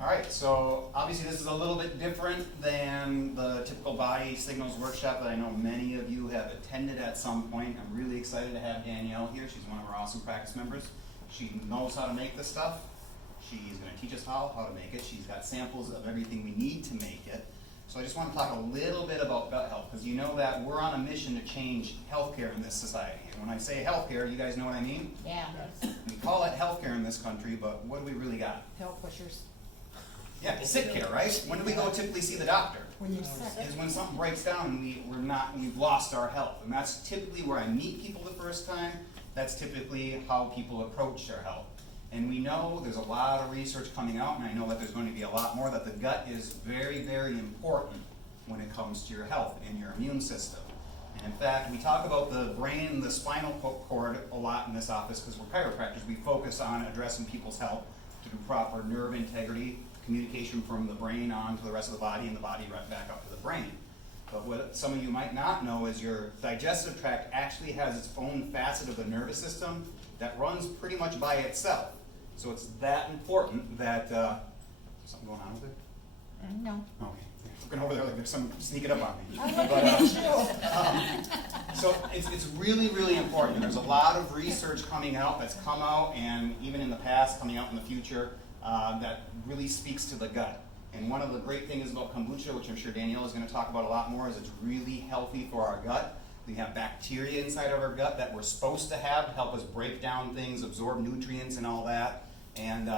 All right, so obviously this is a little bit different than the typical body signals workshop that I know many of you have attended at some point. I'm really excited to have Danielle here. She's one of our awesome practice members. She knows how to make this stuff. She's going to teach us how to make it. She's got samples of everything we need to make it. So I just want to talk a little bit about gut health, because you know that we're on a mission to change healthcare in this society. And when I say healthcare, you guys know what I mean? Yeah. We call it healthcare in this country, but what do we really got? Pill pushers. Yeah, sick care, right? When do we go typically see the doctor? When you're sick. Is when something breaks down and we've lost our health. And that's typically where I meet people the first time. That's typically how people approach their health. And we know there's a lot of research coming out, and I know that there's going to be a lot more, that the gut is very, very important when it comes to your health and your immune system. And in fact, we talk about the brain and the spinal cord a lot in this office because we're chiropractors. We focus on addressing people's health through proper nerve integrity, communication from the brain on to the rest of the body, and the body right back up to the brain. But what some of you might not know is your digestive tract actually has its own facet of the nervous system that runs pretty much by itself. So it's that important that, something going on over there? No. Okay, looking over there like there's something sneaking up on me. So it's really, really important. And there's a lot of research coming out that's come out, and even in the past, coming out in the future, that really speaks to the gut. And one of the great things about kombucha, which I'm sure Danielle is going to talk about a lot more, is it's really healthy for our gut. We have bacteria inside of our gut that we're supposed to have to help us break down things, absorb nutrients and all that. And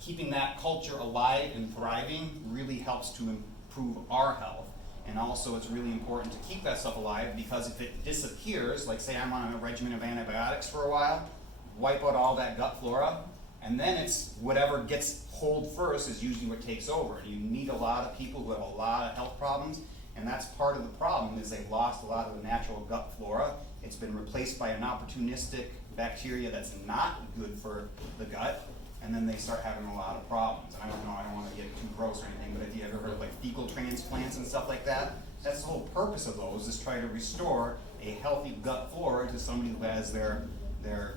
keeping that culture alive and thriving really helps to improve our health. And also it's really important to keep that stuff alive, because if it disappears, like say I'm on a regimen of antibiotics for a while, wipe out all that gut flora, and then it's whatever gets hold first is usually what takes over. And you meet a lot of people who have a lot of health problems, and that's part of the problem, is they've lost a lot of the natural gut flora. It's been replaced by an opportunistic bacteria that's not good for the gut, and then they start having a lot of problems. And I don't know, I don't want to get too gross or anything, but if you ever heard of like fecal transplants and stuff like that, that's the whole purpose of those, is try to restore a healthy gut flora to somebody who has their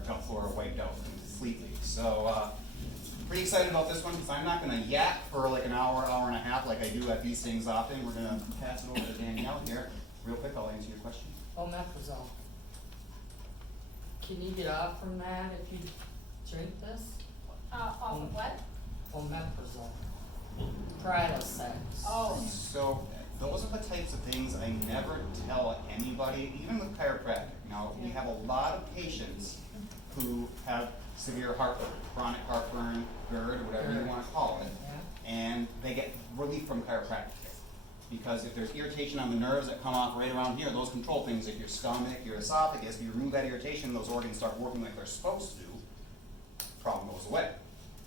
gut flora wiped out completely. So pretty excited about this one, because I'm not going to yak for like an hour, hour and a half like I do at these things often. We're going to pass it over to Danielle here. Real quick, I'll answer your question. Omeprazole. Can you get off from that if you drink this? Off of what? Omeprazole. Prilosec. Oh. So those are the types of things I never tell anybody, even with chiropractic. Now, we have a lot of patients who have severe heartburn, chronic heartburn, GERD, whatever you want to call it, and they get relief from chiropractic. Because if there's irritation on the nerves that come off right around here, those control things like your stomach, your esophagus, if you remove that irritation, those organs start working like they're supposed to, problem goes away.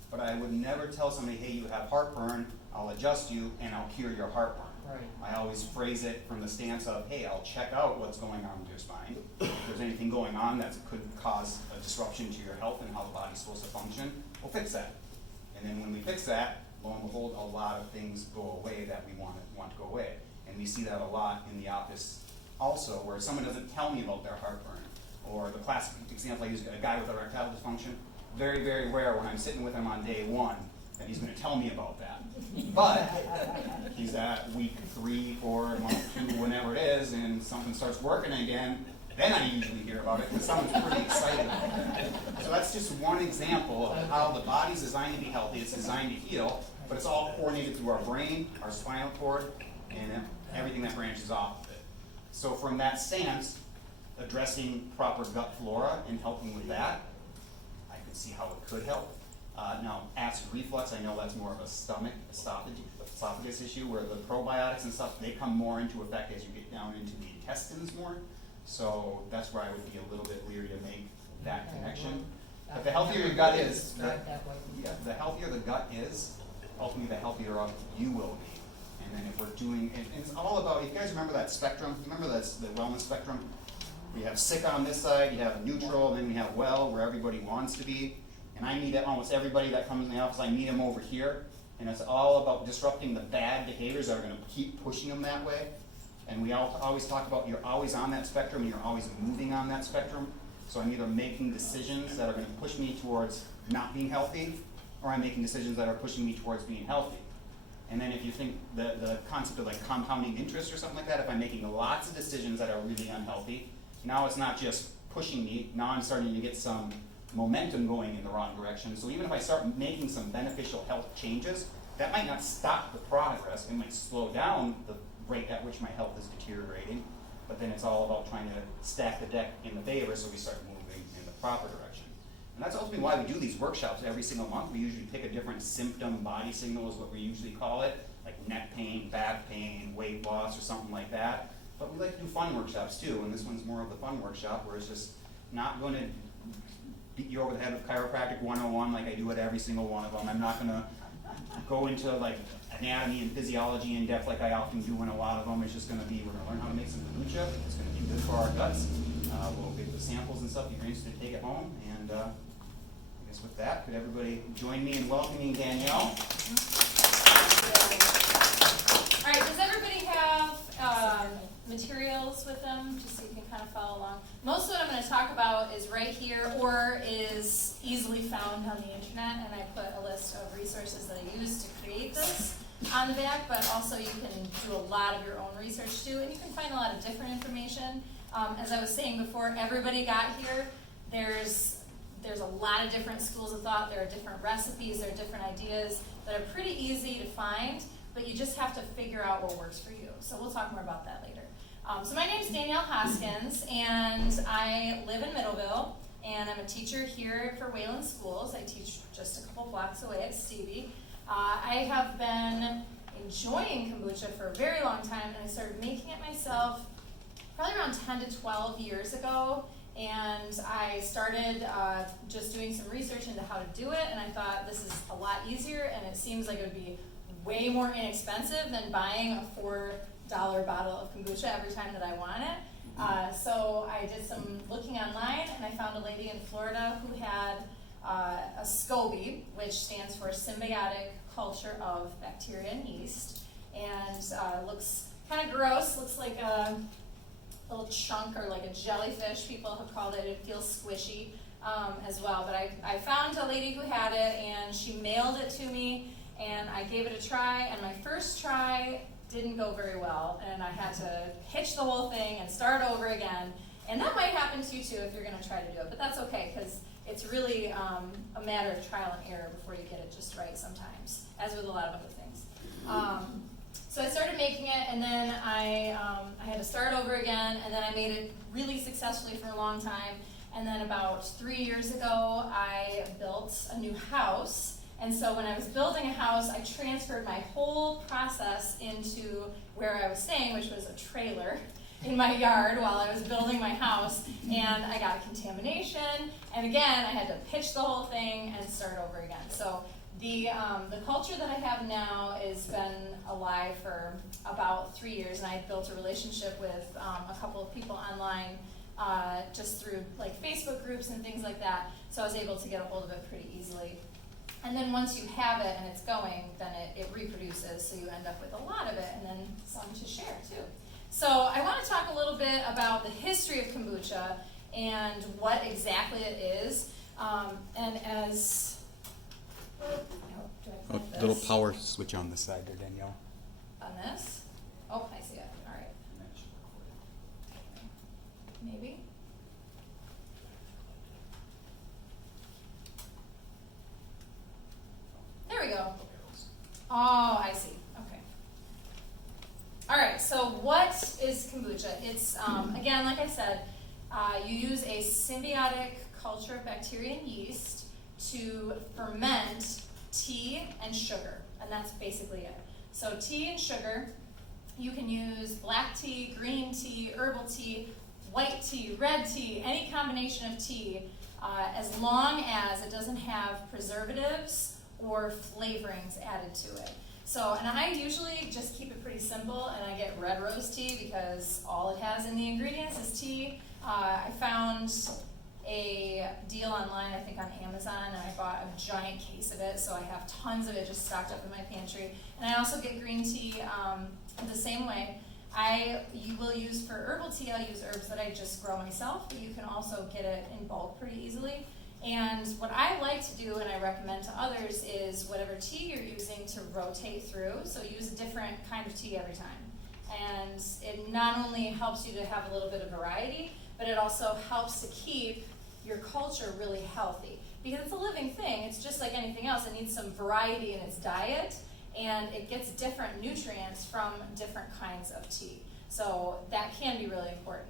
But I would never tell somebody, hey, you have heartburn, I'll adjust you and I'll cure your heartburn. Right. I always phrase it from the stance of, hey, I'll check out what's going on with your spine. If there's anything going on that could cause a disruption to your health and how the body's supposed to function, we'll fix that. And then when we fix that, lo and behold, a lot of things go away that we want to go away. And we see that a lot in the office also, where someone doesn't tell me about their heartburn. Or the classic example I use, a guy with erectile dysfunction. Very, very rare when I'm sitting with him on day one that he's going to tell me about that. But he's at week 3, 4, month 2, whenever it is, and something starts working again, then I usually hear about it because someone's pretty excited about that. So that's just one example of how the body's designed to be healthy. It's designed to heal, but it's all coordinated through our brain, our spinal cord, and everything that branches off of it. So from that stance, addressing proper gut flora and helping with that, I could see how it could help. Now, acid reflux, I know that's more of a stomach, esophagus issue, where the probiotics and stuff, they come more into effect as you get down into the intestines more. So that's where I would be a little bit leery to make that connection. But the healthier your gut is, the healthier the gut is, ultimately the healthier you will be. And then if we're doing, and it's all about, if you guys remember that spectrum, remember that's the wellness spectrum? We have sick on this side, you have neutral, and then we have well, where everybody wants to be. And I meet almost everybody that comes in the office, I meet them over here. And it's all about disrupting the bad behaviors that are going to keep pushing them that way. And we always talk about you're always on that spectrum and you're always moving on that spectrum. So I'm either making decisions that are going to push me towards not being healthy, or I'm making decisions that are pushing me towards being healthy. And then if you think the concept of like compounding interest or something like that, if I'm making lots of decisions that are really unhealthy, now it's not just pushing me, now I'm starting to get some momentum going in the wrong direction. So even if I start making some beneficial health changes, that might not stop the progress, it might slow down the rate at which my health is deteriorating, but then it's all about trying to stack the deck in the favor so we start moving in the proper direction. And that's ultimately why we do these workshops every single month. We usually pick a different symptom, body signal is what we usually call it, like neck pain, back pain, weight loss, or something like that. But we like to do fun workshops too, and this one's more of the fun workshop where it's just not going to beat you over the head with chiropractic 101 like I do at every single one of them. I'm not going to go into like anatomy and physiology in depth like I often do in a lot of them. It's just going to be, we're going to learn how to make some kombucha. It's going to be good for our guts. We'll get the samples and stuff. You're interested to take it home. And I guess with that, could everybody join me in welcoming Danielle? All right, does everybody have materials with them, just so you can kind of follow along? Most of what I'm going to talk about is right here or is easily found on the internet, and I put a list of resources that I used to create this on the back, but also you can do a lot of your own research too, and you can find a lot of different information. As I was saying before, everybody got here. There's a lot of different schools of thought. There are different recipes. There are different ideas that are pretty easy to find, but you just have to figure out what works for you. So we'll talk more about that later. So my name is Danielle Hoskins, and I live in Middleville, and I'm a teacher here for Wayland Schools. I teach just a couple blocks away at Stevie. I have been enjoying kombucha for a very long time, and I started making it myself probably around 10 to 12 years ago, and I started just doing some research into how to do it, and I thought this is a lot easier, and it seems like it would be way more inexpensive than buying a $4 bottle of kombucha every time that I want it. So I did some looking online, and I found a lady in Florida who had a SCOBY, which stands for Symbiotic Culture of Bacteria and Yeast, and looks kind of gross, looks like a little chunk or like a jellyfish, people have called it. It feels squishy as well, but I found a lady who had it, and she mailed it to me, and I gave it a try, and my first try didn't go very well, and I had to pitch the whole thing and start over again, and that might happen to you too if you're going to try to do it, but that's okay, because it's really a matter of trial and error before you get it just right sometimes, as with a lot of other things. So I started making it, and then I had to start over again, and then I made it really successfully for a long time, and then about 3 years ago I built a new house. And so when I was building a house, I transferred my whole process into where I was staying, which was a trailer in my yard while I was building my house, and I got contamination, and again, I had to pitch the whole thing and start over again. So the culture that I have now has been alive for about 3 years, and I built a relationship with a couple of people online just through like Facebook groups and things like that, so I was able to get a hold of it pretty easily. And then once you have it and it's going, then it reproduces, so you end up with a lot of it and then some to share too. So I want to talk a little bit about the history of kombucha and what exactly it is. And as Little power switch on this side there, Danielle. On this? Oh, I see it. All right. Maybe. There we go. Oh, I see. Okay. All right, so what is kombucha? It's, again, like I said, you use a symbiotic culture of bacteria and yeast to ferment tea and sugar, and that's basically it. So tea and sugar, you can use black tea, green tea, herbal tea, white tea, red tea, any combination of tea, as long as it doesn't have preservatives or flavorings added to it. So, and I usually just keep it pretty simple, and I get red rose tea because all it has in the ingredients is tea. I found a deal online, I think on Amazon, and I bought a giant case of it, so I have tons of it just stocked up in my pantry. And I also get green tea the same way. You will use for herbal tea, I'll use herbs that I just grow myself, but you can also get it in bulk pretty easily. And what I like to do and I recommend to others is whatever tea you're using to rotate through. So use a different kind of tea every time. And it not only helps you to have a little bit of variety, but it also helps to keep your culture really healthy. Because it's a living thing, it's just like anything else. It needs some variety in its diet, and it gets different nutrients from different kinds of tea. So that can be really important.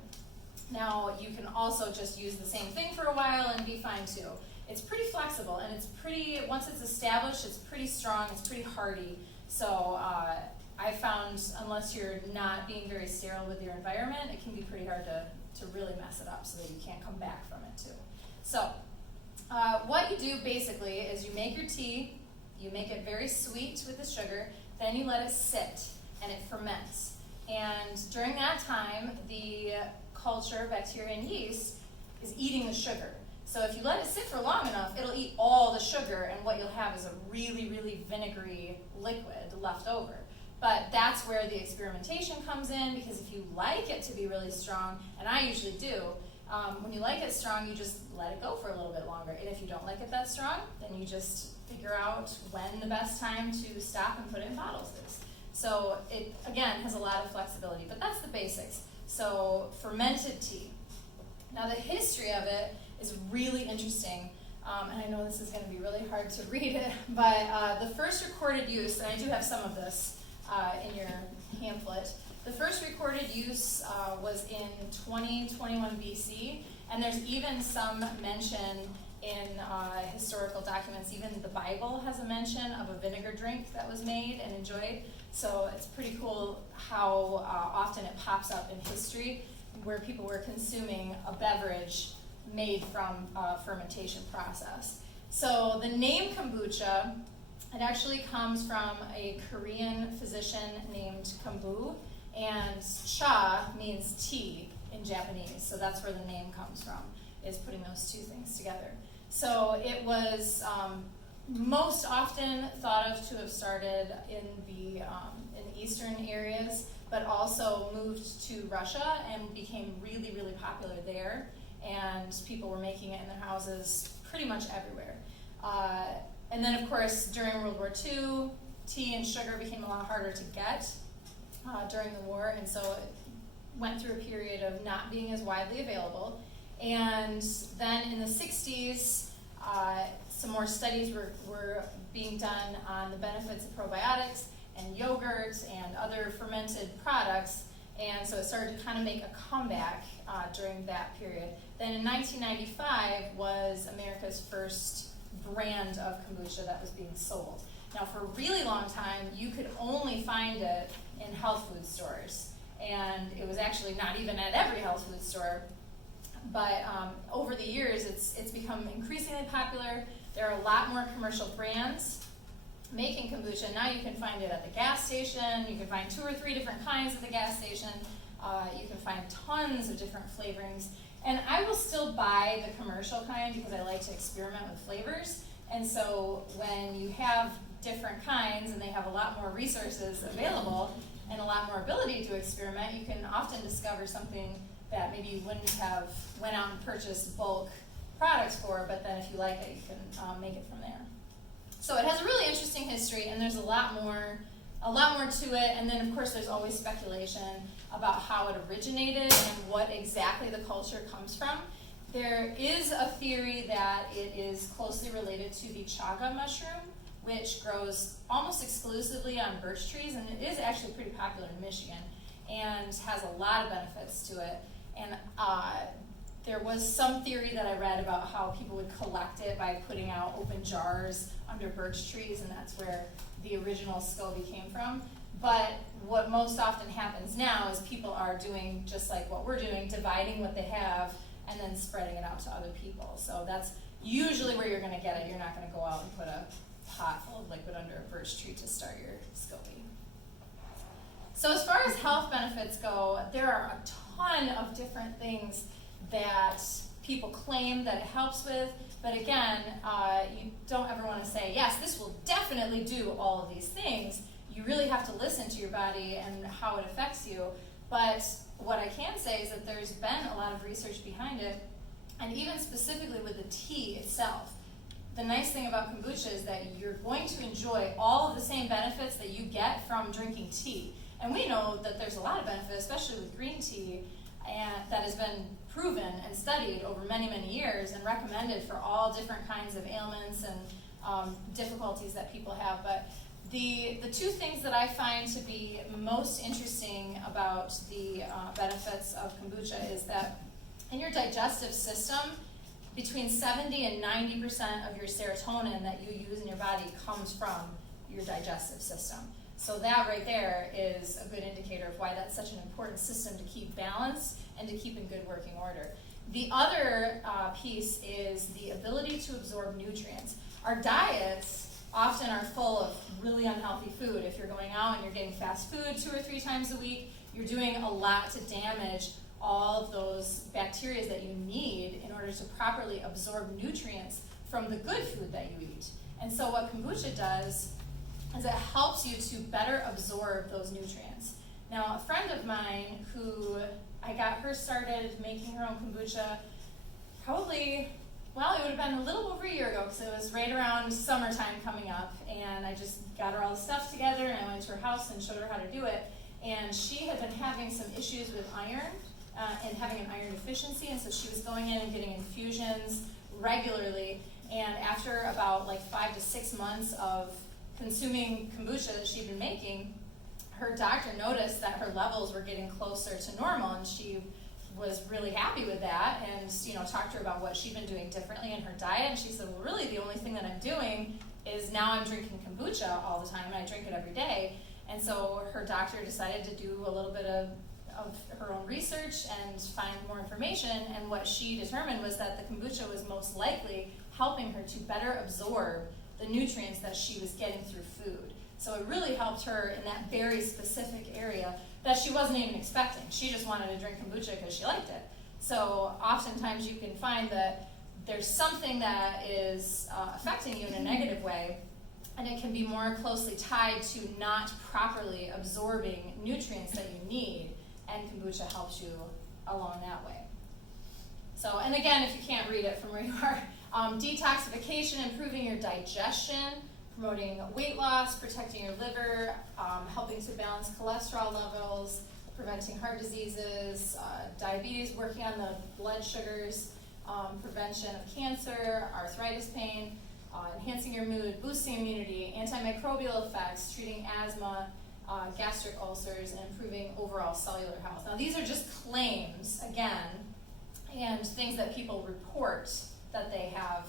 Now, you can also just use the same thing for a while and be fine too. It's pretty flexible, and it's pretty, once it's established, it's pretty strong, it's pretty hardy. So I found, unless you're not being very sterile with your environment, it can be pretty hard to really mess it up so that you can't come back from it too. So what you do basically is you make your tea, you make it very sweet with the sugar, then you let it sit and it ferments. And during that time, the culture, bacteria and yeast, is eating the sugar. So if you let it sit for long enough, it'll eat all the sugar, and what you'll have is a really, really vinegary liquid left over. But that's where the experimentation comes in, because if you like it to be really strong, and I usually do, when you like it strong, you just let it go for a little bit longer. And if you don't like it that strong, then you just figure out when the best time to stop and put it in bottles is. So it, again, has a lot of flexibility, but that's the basics. So fermented tea. Now the history of it is really interesting, and I know this is going to be really hard to read it, but the first recorded use, and I do have some of this in your pamphlet, the first recorded use was in 2021 BC, and there's even some mention in historical documents. Even the Bible has a mention of a vinegar drink that was made and enjoyed. So it's pretty cool how often it pops up in history where people were consuming a beverage made from a fermentation process. So the name kombucha, it actually comes from a Korean physician named Kombu, and cha means tea in Japanese, so that's where the name comes from, is putting those two things together. So it was most often thought of to have started in the eastern areas, but also moved to Russia and became really, really popular there. And people were making it in their houses pretty much everywhere. And then, of course, during World War II, tea and sugar became a lot harder to get during the war, and so it went through a period of not being as widely available. And then in the 60s, some more studies were being done on the benefits of probiotics and yogurt and other fermented products, and so it started to kind of make a comeback during that period. Then in 1995 was America's first brand of kombucha that was being sold. Now for a really long time, you could only find it in health food stores, and it was actually not even at every health food store. But over the years, it's become increasingly popular. There are a lot more commercial brands making kombucha. Now you can find it at the gas station. You can find 2 or 3 different kinds at the gas station. You can find tons of different flavorings. And I will still buy the commercial kind because I like to experiment with flavors. And so when you have different kinds and they have a lot more resources available and a lot more ability to experiment, you can often discover something that maybe you wouldn't have went out and purchased bulk products for, but then if you like it, you can make it from there. So it has a really interesting history, and there's a lot more to it. And then of course there's always speculation about how it originated and what exactly the culture comes from. There is a theory that it is closely related to the chaga mushroom, which grows almost exclusively on birch trees, and it is actually pretty popular in Michigan and has a lot of benefits to it. And there was some theory that I read about how people would collect it by putting out open jars under birch trees, and that's where the original SCOBY came from. But what most often happens now is people are doing just like what we're doing, dividing what they have and then spreading it out to other people. So that's usually where you're going to get it. You're not going to go out and put a pot full of liquid under a birch tree to start your SCOBY. So as far as health benefits go, there are a ton of different things that people claim that it helps with, but again, you don't ever want to say, yes, this will definitely do all of these things. You really have to listen to your body and how it affects you. But what I can say is that there's been a lot of research behind it, and even specifically with the tea itself. The nice thing about kombucha is that you're going to enjoy all of the same benefits that you get from drinking tea. And we know that there's a lot of benefit, especially with green tea, and that has been proven and studied over many, many years and recommended for all different kinds of ailments and difficulties that people have. But the two things that I find to be most interesting about the benefits of kombucha is that in your digestive system, between 70 and 90% of your serotonin that you use in your body comes from your digestive system. So that right there is a good indicator of why that's such an important system to keep balanced and to keep in good working order. The other piece is the ability to absorb nutrients. Our diets often are full of really unhealthy food. If you're going out and you're getting fast food 2 or 3 times a week, you're doing a lot to damage all of those bacteria that you need in order to properly absorb nutrients from the good food that you eat. And so what kombucha does is it helps you to better absorb those nutrients. Now, a friend of mine who I got her started making her own kombucha probably, well, it would have been a little over a year ago because it was right around summertime coming up, and I just got her all the stuff together and I went to her house and showed her how to do it. And she had been having some issues with iron and having an iron deficiency, and so she was going in and getting infusions regularly. And after about like 5 to 6 months of consuming kombucha that she'd been making, her doctor noticed that her levels were getting closer to normal, and she was really happy with that, and talked to her about what she'd been doing differently in her diet. And she said, well, really the only thing that I'm doing is now I'm drinking kombucha all the time, and I drink it every day. And so her doctor decided to do a little bit of her own research and find more information, and what she determined was that the kombucha was most likely helping her to better absorb the nutrients that she was getting through food. So it really helped her in that very specific area that she wasn't even expecting. She just wanted to drink kombucha because she liked it. So oftentimes you can find that there's something that is affecting you in a negative way, and it can be more closely tied to not properly absorbing nutrients that you need, and kombucha helps you along that way. So, and again, if you can't read it from where you are, detoxification, improving your digestion, promoting weight loss, protecting your liver, helping to balance cholesterol levels, preventing heart diseases, diabetes, working on the blood sugars, prevention of cancer, arthritis pain, enhancing your mood, boosting immunity, antimicrobial effects, treating asthma, gastric ulcers, and improving overall cellular health. Now, these are just claims, again, and things that people report that they have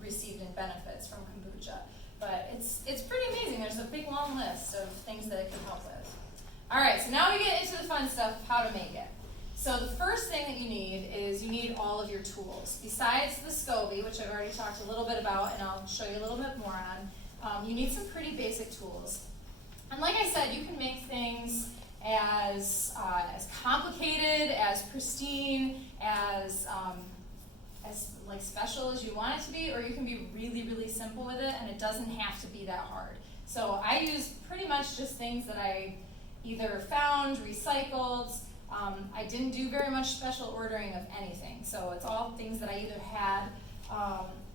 received in benefits from kombucha. But it's pretty amazing. There's a big long list of things that it can help with. All right, so now we get into the fun stuff of how to make it. So the first thing that you need all of your tools. Besides the SCOBY, which I've already talked a little bit about, and I'll show you a little bit more on, you need some pretty basic tools. And like I said, you can make things as complicated, as pristine, as like special as you want it to be, or you can be really, really simple with it, and it doesn't have to be that hard. So I use pretty much just things that I either found, recycled. I didn't do very much special ordering of anything. So it's all things that I either had,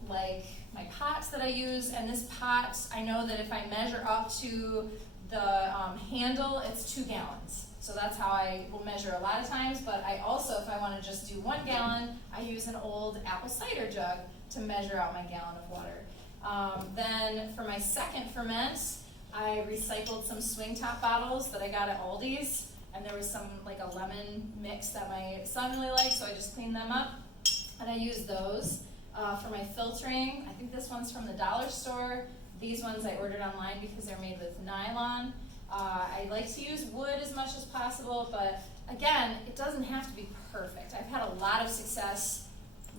like my pots that I use, and this pot, I know that if I measure up to the handle, it's 2 gallons. So that's how I will measure a lot of times, but I also, if I want to just do 1 gallon, I use an old apple cider jug to measure out my gallon of water. Then for my second ferment, I recycled some swing top bottles that I got at Aldi's, and there was some, like a lemon mix that my son really liked, so I just cleaned them up, and I used those. For my filtering, I think this one's from the dollar store. These ones I ordered online because they're made with nylon. I like to use wood as much as possible, but again, it doesn't have to be perfect. I've had a lot of success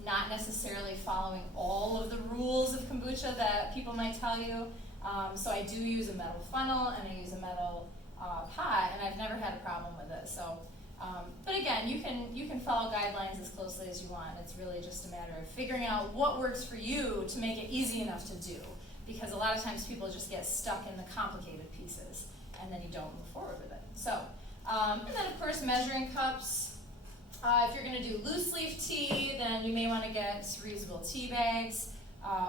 not necessarily following all of the rules of kombucha that people might tell you. So I do use a metal funnel and I use a metal pot, and I've never had a problem with it. So, but again, you can follow guidelines as closely as you want. It's really just a matter of figuring out what works for you to make it easy enough to do. Because a lot of times people just get stuck in the complicated pieces, and then you don't move forward with it. So, and then of course measuring cups. If you're gonna do loose leaf tea, then you may wanna get reusable tea bags,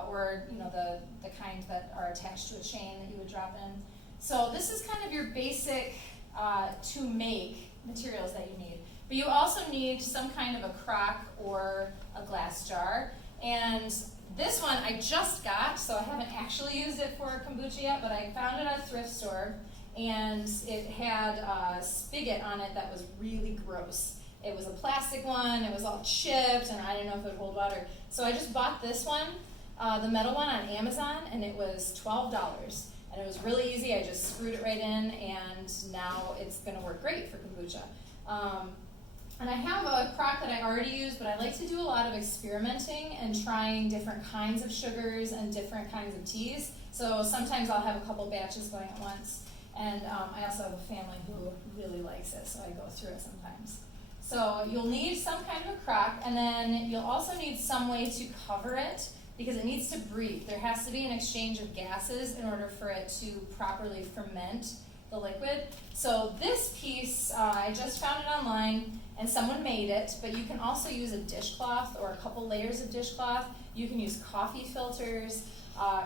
or the kind that are attached to a chain that you would drop in. So this is kind of your basic to make materials that you need. But you also need some kind of a crock or a glass jar. And this one I just got, so I haven't actually used it for kombucha yet, but I found it at a thrift store, and it had a spigot on it that was really gross. It was a plastic one, it was all chipped, and I didn't know if it would hold water. So I just bought this one, the metal one, on Amazon, and it was $12. And it was really easy. I just screwed it right in, and now it's gonna work great for kombucha. And I have a crock that I already use, but I like to do a lot of experimenting and trying different kinds of sugars and different kinds of teas. So sometimes I'll have a couple batches going at once. And I also have a family who really likes it, so I go through it sometimes. So you'll need some kind of a crock, and then you'll also need some way to cover it because it needs to breathe. There has to be an exchange of gases in order for it to properly ferment the liquid. So this piece, I just found it online, and someone made it, but you can also use a dishcloth or a couple layers of dishcloth. You can use coffee filters.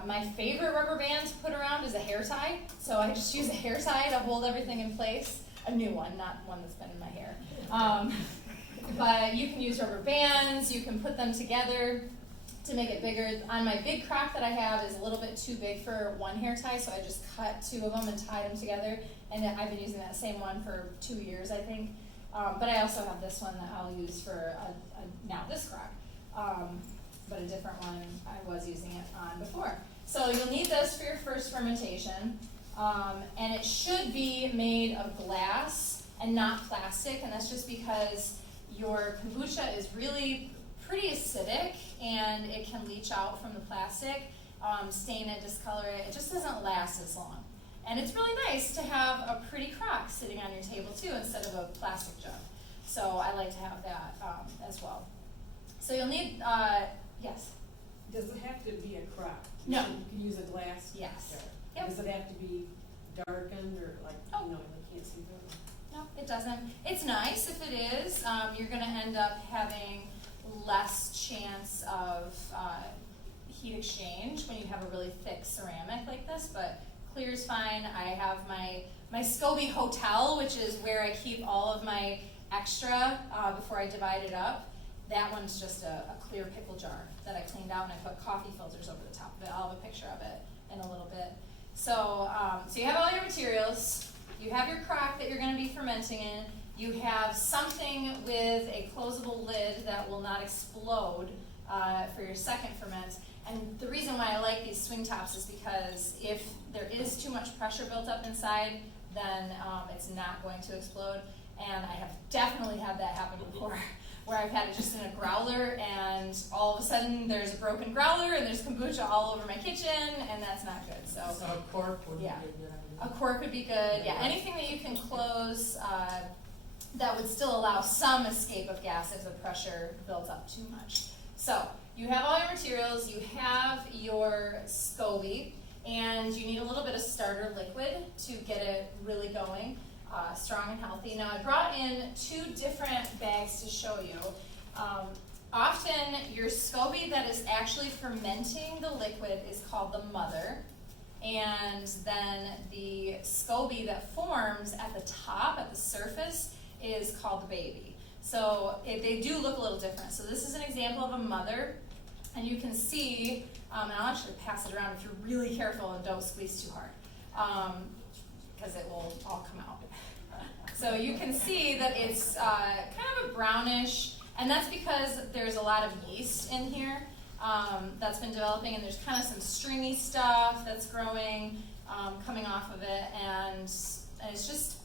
My favorite rubber band to put around is a hair tie. So I just use a hair tie to hold everything in place. A new one, not one that's been in my hair. But you can use rubber bands, you can put them together to make it bigger. On my big crock that I have is a little bit too big for one hair tie, so I just cut two of them and tied them together. And I've been using that same one for 2 years, I think. But I also have this one that I'll use for now this crock, but a different one I was using it on before. So you'll need this for your first fermentation, and it should be made of glass and not plastic, and that's just because your kombucha is really pretty acidic and it can leach out from the plastic, stain it, discolor it. It just doesn't last as long. And it's really nice to have a pretty crock sitting on your table too instead of a plastic jug. So I like to have that as well. So you'll need, yes? Does it have to be a crock? No. You can use a glass Yes. jar. Yep. Does it have to be darkened or like, Oh. you can't see through it? No, it doesn't. It's nice if it is. You're going to end up having less chance of heat exchange when you have a really thick ceramic like this, but clear is fine. I have my SCOBY hotel, which is where I keep all of my extra before I divide it up. That one's just a clear pickle jar that I cleaned out and I put coffee filters over the top of it. I'll have a picture of it in a little bit. So, so you have all your materials. You have your crock that you're going to be fermenting in. You have something with a closable lid that will not explode for your second ferment. And the reason why I like these swing tops is because if there is too much pressure built up inside, then it's not going to explode. And I have definitely had that happen before, where I've had it just in a growler, and all of a sudden there's a broken growler, and there's kombucha all over my kitchen, and that's not good. So a cork would be Yeah. a good idea. a cork would be good. Yeah, anything that you can close that would still allow some escape of gas if the pressure built up too much. So you have all your materials, you have your SCOBY, and you need a little bit of starter liquid to get it really going, strong and healthy. Now I brought in 2 different bags to show you. Often your SCOBY that is actually fermenting the liquid is called the mother, and then the SCOBY that forms at the top, at the surface, is called the baby. So they do look a little different. So this is an example of a mother, and you can see, and I'll actually pass it around if you're really careful and don't squeeze too hard, because it will all come out. So you can see that it's kind of a brownish, and that's because there's a lot of yeast in here that's been developing, and there's kind of some stringy stuff that's growing, coming off of it, and it's just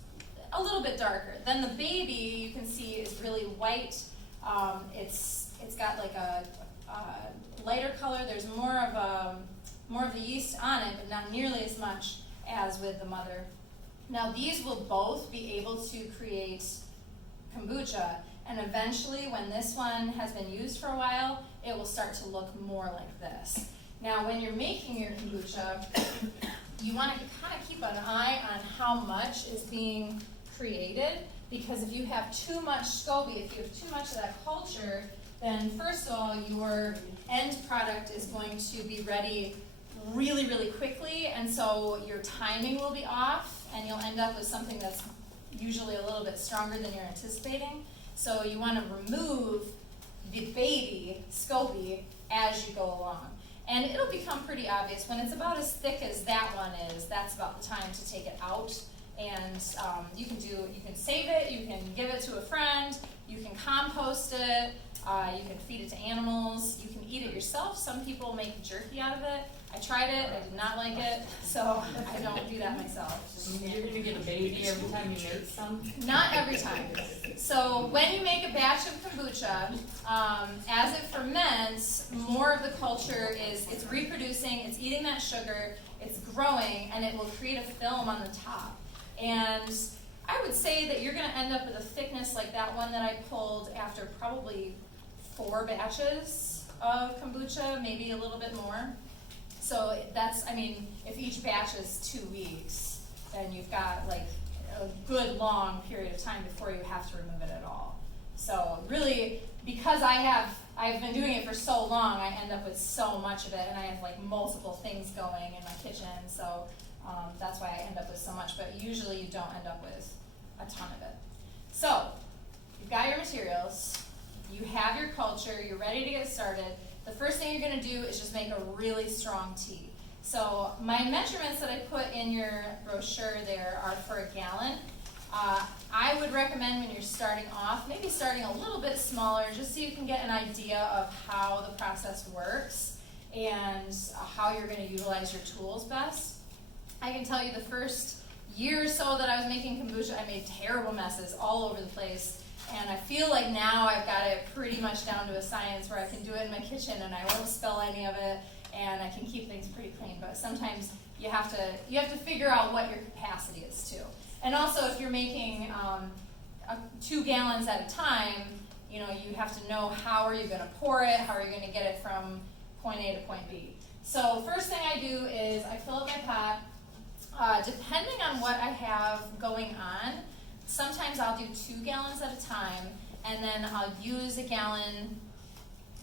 a little bit darker. Then the baby, you can see, is really white. It's got like a lighter color. There's more of the yeast on it, but not nearly as much as with the mother. Now these will both be able to create kombucha, and eventually when this one has been used for a while, it will start to look more like this. Now when you're making your kombucha, you want to kind of keep an eye on how much is being created. because if you have too much SCOBY, if you have too much of that culture, then first of all, your end product is going to be ready really, really quickly, and so your timing will be off, and you'll end up with something that's usually a little bit stronger than you're anticipating. So you want to remove the baby SCOBY as you go along. And it'll become pretty obvious. When it's about as thick as that one is, that's about the time to take it out. And you can save it, you can give it to a friend, you can compost it, you can feed it to animals, you can eat it yourself. Some people make jerky out of it. I tried it, I did not like it, so I don't do that myself. You're gonna get a baby every time you make some? Not every time. So when you make a batch of kombucha, as it ferments, more of the culture it's reproducing, it's eating that sugar, it's growing, and it will create a film on the top. And I would say that you're going to end up with a thickness like that one that I pulled after probably 4 batches of kombucha, maybe a little bit more. So that's, I mean, if each batch is 2 weeks, then you've got like a good long period of time before you have to remove it at all. So really, because I've been doing it for so long, I end up with so much of it, and I have like multiple things going in my kitchen, so that's why I end up with so much, but usually you don't end up with a ton of it. So, you've got your materials, you have your culture, you're ready to get started. The first thing you're going to do is just make a really strong tea. So, my measurements that I put in your brochure there are for a gallon. I would recommend when you're starting off, maybe starting a little bit smaller, just so you can get an idea of how the process works and how you're going to utilize your tools best. I can tell you the first year or so that I was making kombucha, I made terrible messes all over the place. And I feel like now I've got it pretty much down to a science where I can do it in my kitchen and I won't spill any of it, and I can keep things pretty clean. But sometimes you have to figure out what your capacity is too. And also, if you're making 2 gallons at a time, you know, you have to know how are you going to pour it, how are you going to get it from point A to point B. So first thing I do is I fill up my pot. Depending on what I have going on, sometimes I'll do 2 gallons at a time, and then I'll use a gallon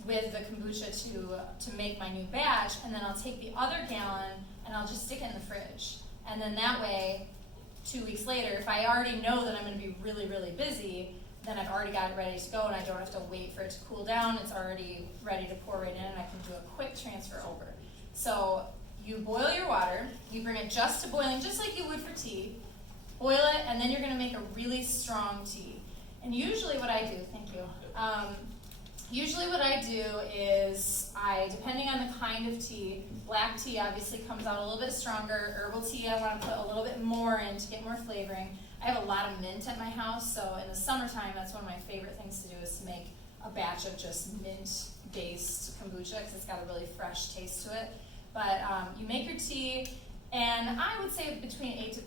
with the kombucha to make my new batch, and then I'll take the other gallon and I'll just stick it in the fridge. And then that way, 2 weeks later, if I already know that I'm going to be really, really busy, then I've already got it ready to go and I don't have to wait for it to cool down. It's already ready to pour right in, and I can do a quick transfer over. So you boil your water, you bring it just to boiling, just like you would for tea. Boil it, and then you're going to make a really strong tea. And usually what I do, thank you, usually what I do is depending on the kind of tea, black tea obviously comes out a little bit stronger. Herbal tea I want to put a little bit more in to get more flavoring. I have a lot of mint at my house, so in the summertime that's one of my favorite things to do is to make a batch of just mint-based kombucha because it's got a really fresh taste to it. But you make your tea, and I would say between 8 to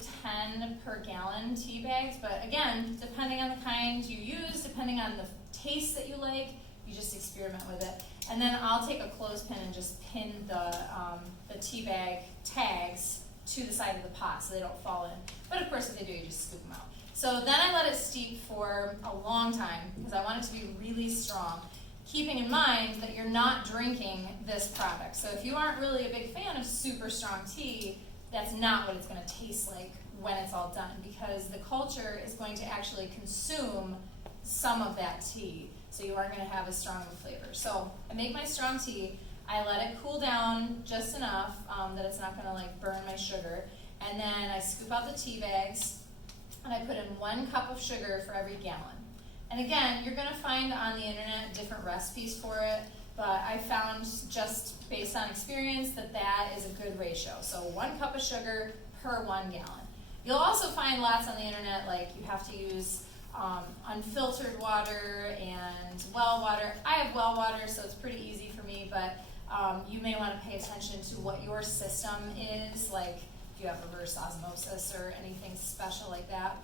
10 per gallon tea bags. But again, depending on the kind you use, depending on the taste that you like, you just experiment with it. And then I'll take a clothespin and just pin the tea bag tags to the side of the pot so they don't fall in. But of course, if they do, you just scoop them out. So then I let it steep for a long time because I want it to be really strong, keeping in mind that you're not drinking this product. So if you aren't really a big fan of super strong tea, that's not what it's going to taste like when it's all done, because the culture is going to actually consume some of that tea. So you aren't going to have as strong of a flavor. So I make my strong tea, I let it cool down just enough that it's not going to like burn my sugar, and then I scoop out the tea bags and I put in 1 cup of sugar for every gallon. And again, you're going to find on the internet different recipes for it, but I found just based on experience that is a good ratio. So 1 cup of sugar per 1 gallon. You'll also find lots on the internet, like you have to use unfiltered water and well water. I have well water, so it's pretty easy for me, but you may want to pay attention to what your system is, like if you have reverse osmosis or anything special like that.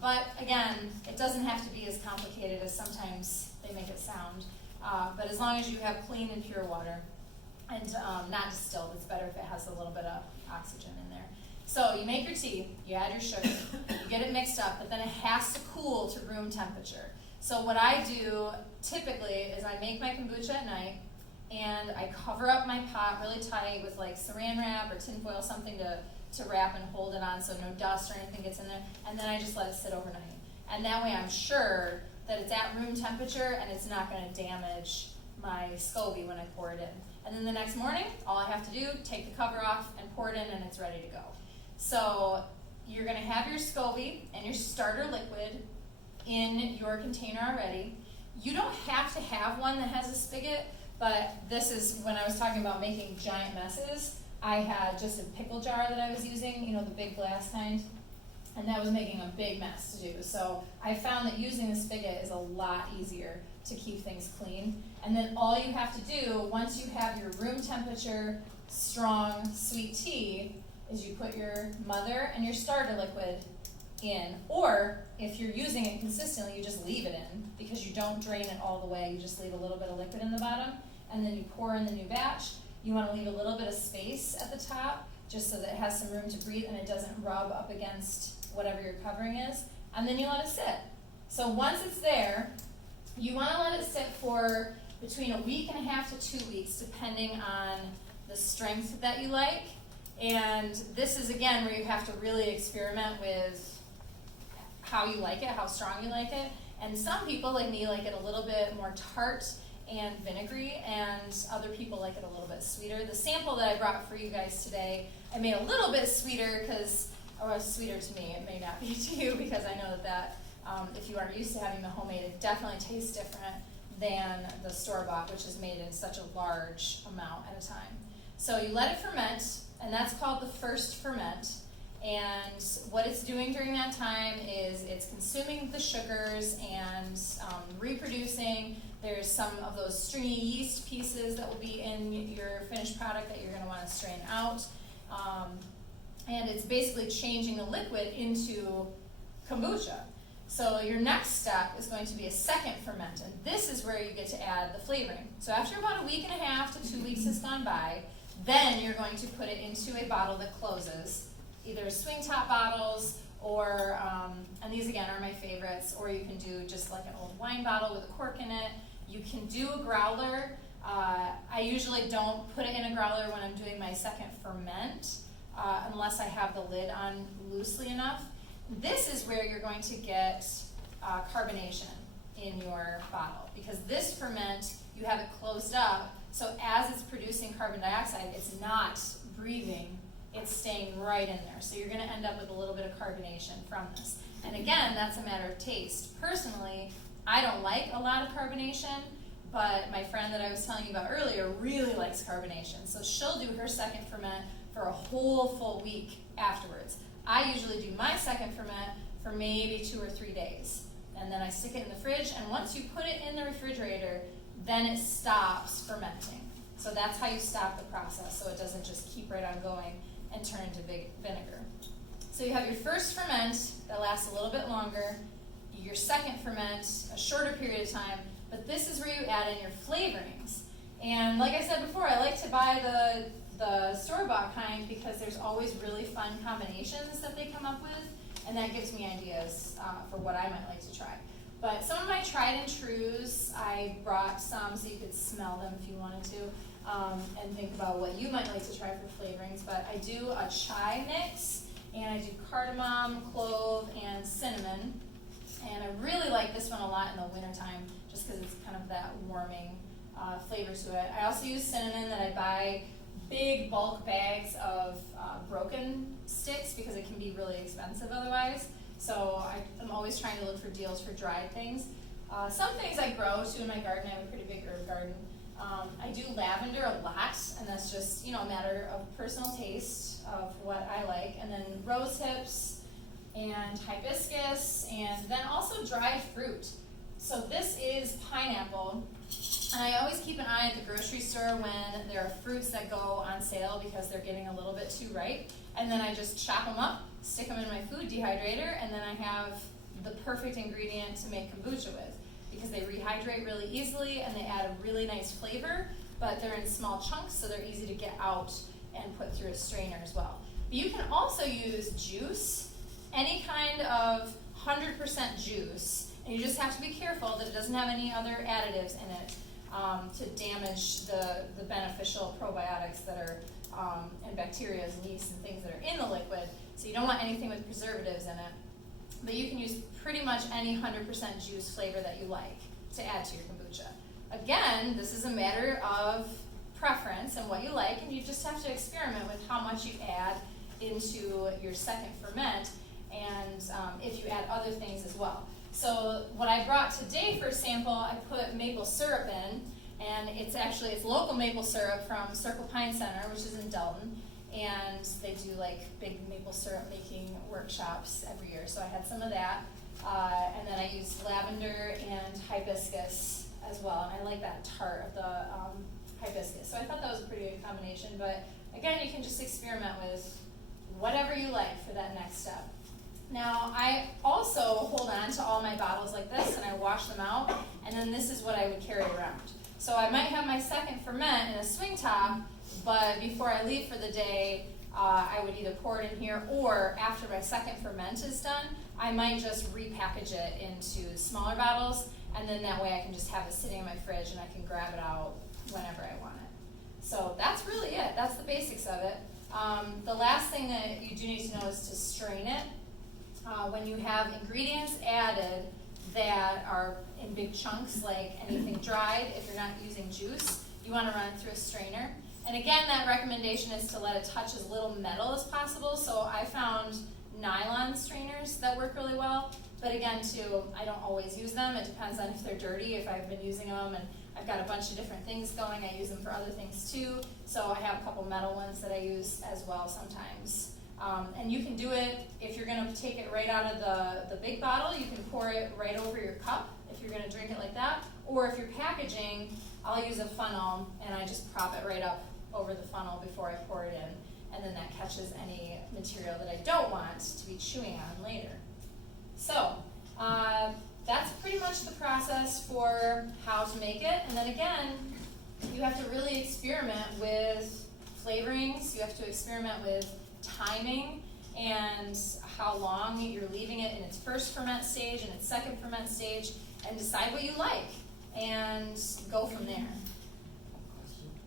But again, it doesn't have to be as complicated as sometimes they make it sound. But as long as you have clean and pure water, and not distilled, it's better if it has a little bit of oxygen in there. So you make your tea, you add your sugar, you get it mixed up, but then it has to cool to room temperature. So what I do typically is I make my kombucha at night, and I cover up my pot really tight with like saran wrap or tinfoil, something to wrap and hold it on so no dust or anything gets in there, and then I just let it sit overnight. And that way I'm sure that it's at room temperature and it's not going to damage my SCOBY when I pour it in. And then the next morning, all I have to do, take the cover off and pour it in, and it's ready to go. So you're going to have your SCOBY and your starter liquid in your container already. You don't have to have one that has a spigot, but this is when I was talking about making giant messes. I had just a pickle jar that I was using, you know, the big glass kind, and that was making a big mess to do. So I found that using the spigot is a lot easier to keep things clean. And then all you have to do, once you have your room temperature, strong, sweet tea, is you put your mother and your starter liquid in, or if you're using it consistently, you just leave it in, because you don't drain it all the way, you just leave a little bit of liquid in the bottom, and then you pour in the new batch. You want to leave a little bit of space at the top, just so that it has some room to breathe and it doesn't rub up against whatever your covering is, and then you let it sit. So once it's there, you want to let it sit for between a week and a half to 2 weeks, depending on the strength that you like. And this is, again, where you have to really experiment with how you like it, how strong you like it. And some people, like me, like it a little bit more tart and vinegary, and other people like it a little bit sweeter. The sample that I brought for you guys today, I made a little bit sweeter or sweeter to me, it may not be to you, because I know that if you aren't used to having the homemade, it definitely tastes different than the store-bought, which is made in such a large amount at a time. So you let it ferment, and that's called the first ferment. And what it's doing during that time is it's consuming the sugars and reproducing. There's some of those stringy yeast pieces that will be in your finished product that you're going to want to strain out. And it's basically changing the liquid into kombucha. So your next step is going to be a second ferment, and this is where you get to add the flavoring. So after about a week and a half to 2 weeks has gone by, then you're going to put it into a bottle that closes, either swing top bottles or, and these again are my favorites, or you can do just like an old wine bottle with a cork in it. You can do a growler. I usually don't put it in a growler when I'm doing my second ferment, unless I have the lid on loosely enough. This is where you're going to get carbonation in your bottle, because this ferment, you have it closed up, so as it's producing carbon dioxide, it's not breathing, it's staying right in there. So you're going to end up with a little bit of carbonation from this. And again, that's a matter of taste. Personally, I don't like a lot of carbonation, but my friend that I was telling you about earlier really likes carbonation. So she'll do her second ferment for a whole full week afterwards. I usually do my second ferment for maybe 2 or 3 days. And then I stick it in the fridge, and once you put it in the refrigerator, then it stops fermenting. So that's how you stop the process, so it doesn't just keep right on going and turn into vinegar. So you have your first ferment that lasts a little bit longer, your second ferment, a shorter period of time, but this is where you add in your flavorings. And like I said before, I like to buy the store-bought kind because there's always really fun combinations that they come up with, and that gives me ideas for what I might like to try. But some of my tried and trues, I brought some so you could smell them if you wanted to, and think about what you might like to try for flavorings. But I do a chai mix, and I do cardamom, clove, and cinnamon. And I really like this one a lot in the wintertime, just because it's kind of that warming flavor to it. I also use cinnamon that I buy big bulk bags of broken sticks, because it can be really expensive otherwise. So I'm always trying to look for deals for dried things. Some things I grow too in my garden. I have a pretty big herb garden. I do lavender a lot, and that's just, you know, a matter of personal taste of what I like. And then rose hips and hibiscus, and then also dried fruit. So this is pineapple. And I always keep an eye at the grocery store when there are fruits that go on sale because they're getting a little bit too ripe. And then I just chop them up, stick them in my food dehydrator, and then I have the perfect ingredient to make kombucha with, because they rehydrate really easily and they add a really nice flavor, but they're in small chunks, so they're easy to get out and put through a strainer as well. But you can also use juice, any kind of 100% juice, and you just have to be careful that it doesn't have any other additives in it to damage the beneficial probiotics that are and bacteria and yeast and things that are in the liquid. So you don't want anything with preservatives in it. But you can use pretty much any 100% juice flavor that you like to add to your kombucha. Again, this is a matter of preference and what you like, and you just have to experiment with how much you add into your second ferment, and if you add other things as well. So what I brought today for a sample, I put maple syrup in, and it's local maple syrup from Circle Pine Center, which is in Delton, and they do like big maple syrup making workshops every year. So I had some of that, and then I used lavender and hibiscus as well, and I like that tart of the hibiscus. So I thought that was a pretty good combination, but again, you can just experiment with whatever you like for that next step. Now, I also hold on to all my bottles like this, and I wash them out, and then this is what I would carry around. So I might have my second ferment in a swing top, but before I leave for the day, I would either pour it in here, or after my second ferment is done, I might just repackage it into smaller bottles, and then that way I can just have it sitting in my fridge and I can grab it out whenever I want it. So that's really it. That's the basics of it. The last thing that you do need to know is to strain it. When you have ingredients added that are in big chunks, like anything dried, if you're not using juice, you want to run it through a strainer. And again, that recommendation is to let it touch as little metal as possible. So I found nylon strainers that work really well. But again, too, I don't always use them. It depends on if they're dirty, if I've been using them, and I've got a bunch of different things going. I use them for other things too. So I have a couple metal ones that I use as well sometimes. And you can do it, if you're going to take it right out of the big bottle, you can pour it right over your cup if you're going to drink it like that. Or if you're packaging, I'll use a funnel and I just prop it right up over the funnel before I pour it in. And then that catches any material that I don't want to be chewing on later. So that's pretty much the process for how to make it. And then again, you have to really experiment with flavorings. You have to experiment with timing and how long you're leaving it in its first ferment stage and its second ferment stage, and decide what you like and go from there.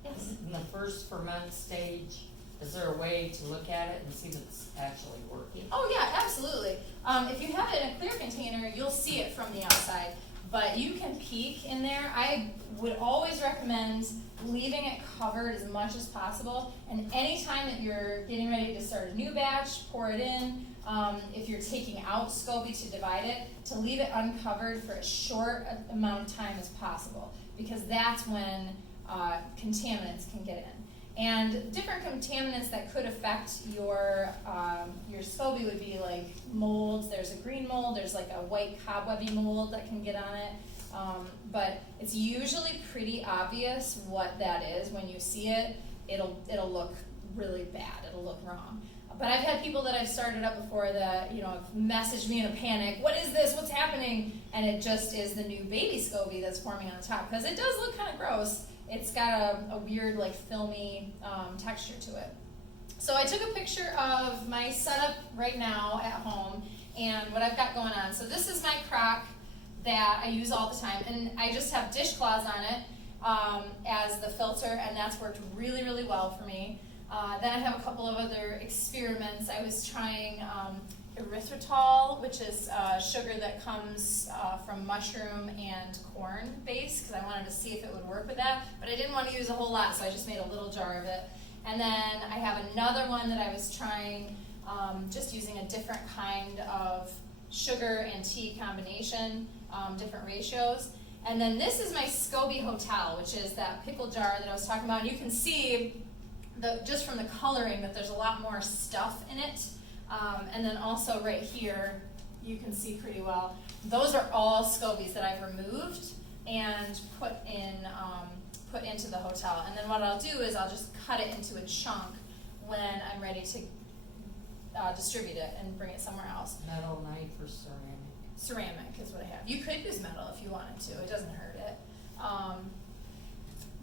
Yes? In the first ferment stage, is there a way to look at it and see if it's actually working? Oh yeah, absolutely. If you have it in a clear container, you'll see it from the outside, but you can peek in there. I would always recommend leaving it covered as much as possible, and anytime that you're getting ready to start a new batch, pour it in. If you're taking out SCOBY to divide it, to leave it uncovered for as short amount of time as possible, because that's when contaminants can get in. And different contaminants that could affect your SCOBY would be like molds. There's a green mold, there's like a white cobwebby mold that can get on it. But it's usually pretty obvious what that is. When you see it, it'll look really bad. It'll look wrong. But I've had people that I've started up before that, have messaged me in a panic. What is this? What's happening? And it just is the new baby SCOBY that's forming on the top, because it does look kind of gross. It's got a weird, like, filmy texture to it. So I took a picture of my setup right now at home and what I've got going on. So this is my crock that I use all the time, and I just have dishcloths on it as the filter, and that's worked really, really well for me. Then I have a couple of other experiments. I was trying erythritol, which is sugar that comes from mushroom and corn base, because I wanted to see if it would work with that, but I didn't want to use a whole lot, so I just made a little jar of it. And then I have another one that I was trying just using a different kind of sugar and tea combination, different ratios. And then this is my SCOBY Hotel, which is that pickle jar that I was talking about. And you can see, just from the coloring, that there's a lot more stuff in it. And then also right here, you can see pretty well. Those are all SCOBYs that I've removed and put into the hotel. And then what I'll do is I'll just cut it into a chunk when I'm ready to distribute it and bring it somewhere else. Metal, knife, or ceramic? Ceramic is what I have. You could use metal if you wanted to. It doesn't hurt it.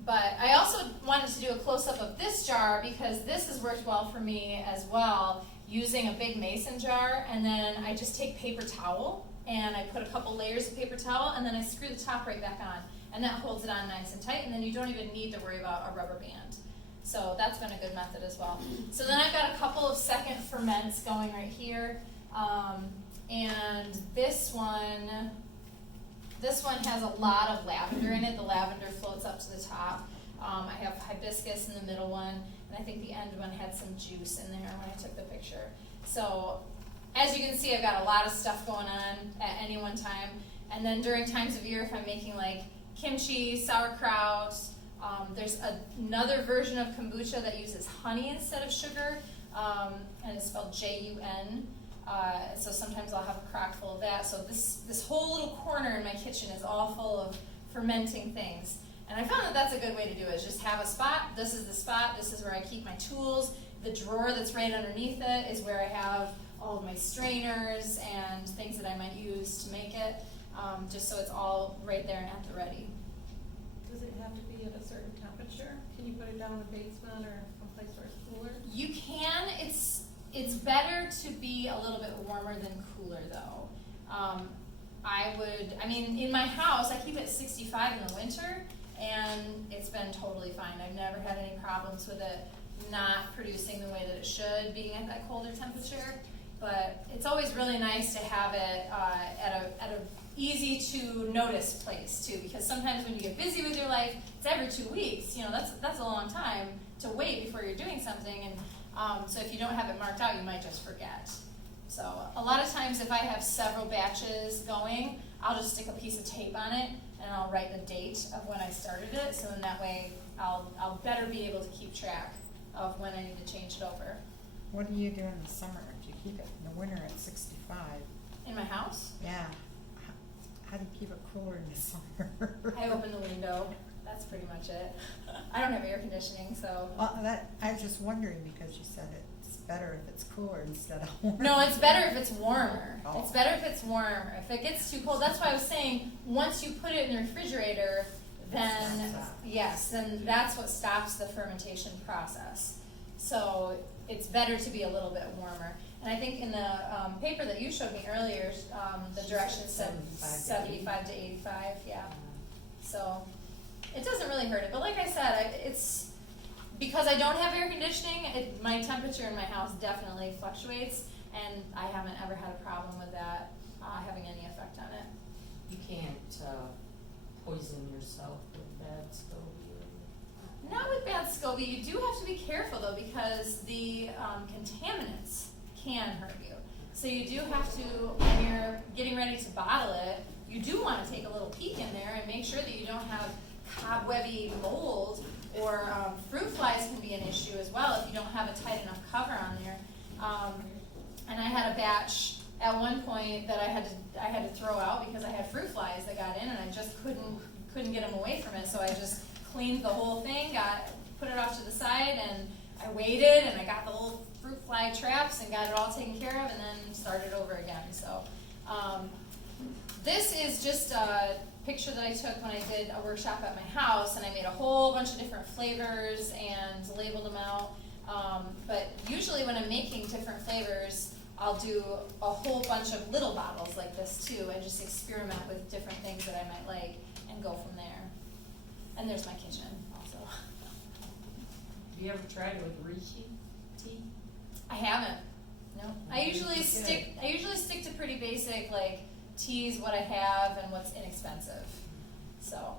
But I also wanted to do a close-up of this jar because this has worked well for me as well, using a big mason jar, and then I just take paper towel and I put a couple layers of paper towel and then I screw the top right back on, and that holds it on nice and tight, and then you don't even need to worry about a rubber band. So that's been a good method as well. So then I've got a couple of second ferments going right here, and this one has a lot of lavender in it. The lavender floats up to the top. I have hibiscus in the middle one, and I think the end one had some juice in there when I took the picture. So as you can see, I've got a lot of stuff going on at any one time. And then during times of year, if I'm making like kimchi, sauerkraut, there's another version of kombucha that uses honey instead of sugar, and it's spelled J-U-N. So sometimes I'll have a crock full of that. So this whole little corner in my kitchen is all full of fermenting things. And I found that that's a good way to do it, is just have a spot. This is the spot. This is where I keep my tools. The drawer that's right underneath it is where I have all of my strainers and things that I might use to make it, just so it's all right there and at the ready. Does it have to be at a certain temperature? Can you put it down in a basement or someplace where it's cooler? You can. It's better to be a little bit warmer than cooler, though. I mean, in my house, I keep it 65 in the winter, and it's been totally fine. I've never had any problems with it not producing the way that it should, being at that colder temperature. But it's always really nice to have it at a easy to notice place too, because sometimes when you get busy with your life, it's every 2 weeks. You know, that's a long time to wait before you're doing something, and so if you don't have it marked out, you might just forget. So a lot of times, if I have several batches going, I'll just stick a piece of tape on it, and I'll write the date of when I started it. So in that way, I'll better be able to keep track of when I need to change it over. What do you do in the summer if you keep it in the winter at 65? In my house, Yeah. How do you keep it cooler in the summer? I open the window. That's pretty much it. I don't have air conditioning, so. I was just wondering because you said it's better if it's cooler instead of warmer. No, it's better if it's warmer. Oh. It's better if it's warmer. If it gets too cold, that's why I was saying, once you put it in the refrigerator, then, yes, then that's what stops the fermentation process. So it's better to be a little bit warmer. And I think in the paper that you showed me earlier, the directions said 75 to 85, yeah. So it doesn't really hurt it. But like I said, it's because I don't have air conditioning, my temperature in my house definitely fluctuates, and I haven't ever had a problem with that having any effect on it. You can't poison yourself with bad SCOBY. Not with bad SCOBY. You do have to be careful though, because the contaminants can hurt you. So you do have to, when you're getting ready to bottle it, you do want to take a little peek in there and make sure that you don't have cobwebby mold, or fruit flies can be an issue as well if you don't have a tight enough cover on there. And I had a batch at one point that I had to throw out because I had fruit flies that got in, and I just couldn't get them away from it. So I just cleaned the whole thing, put it off to the side, and I waited, and I got the little fruit fly traps and got it all taken care of, and then started over again. So this is just a picture that I took when I did a workshop at my house, and I made a whole bunch of different flavors and labeled them out. But usually when I'm making different flavors, I'll do a whole bunch of little bottles like this too, and just experiment with different things that I might like and go from there. And there's my kitchen also. Have you ever tried it with reishi tea? I haven't. No. I usually stick to pretty basic, like teas, what I have and what's inexpensive. So,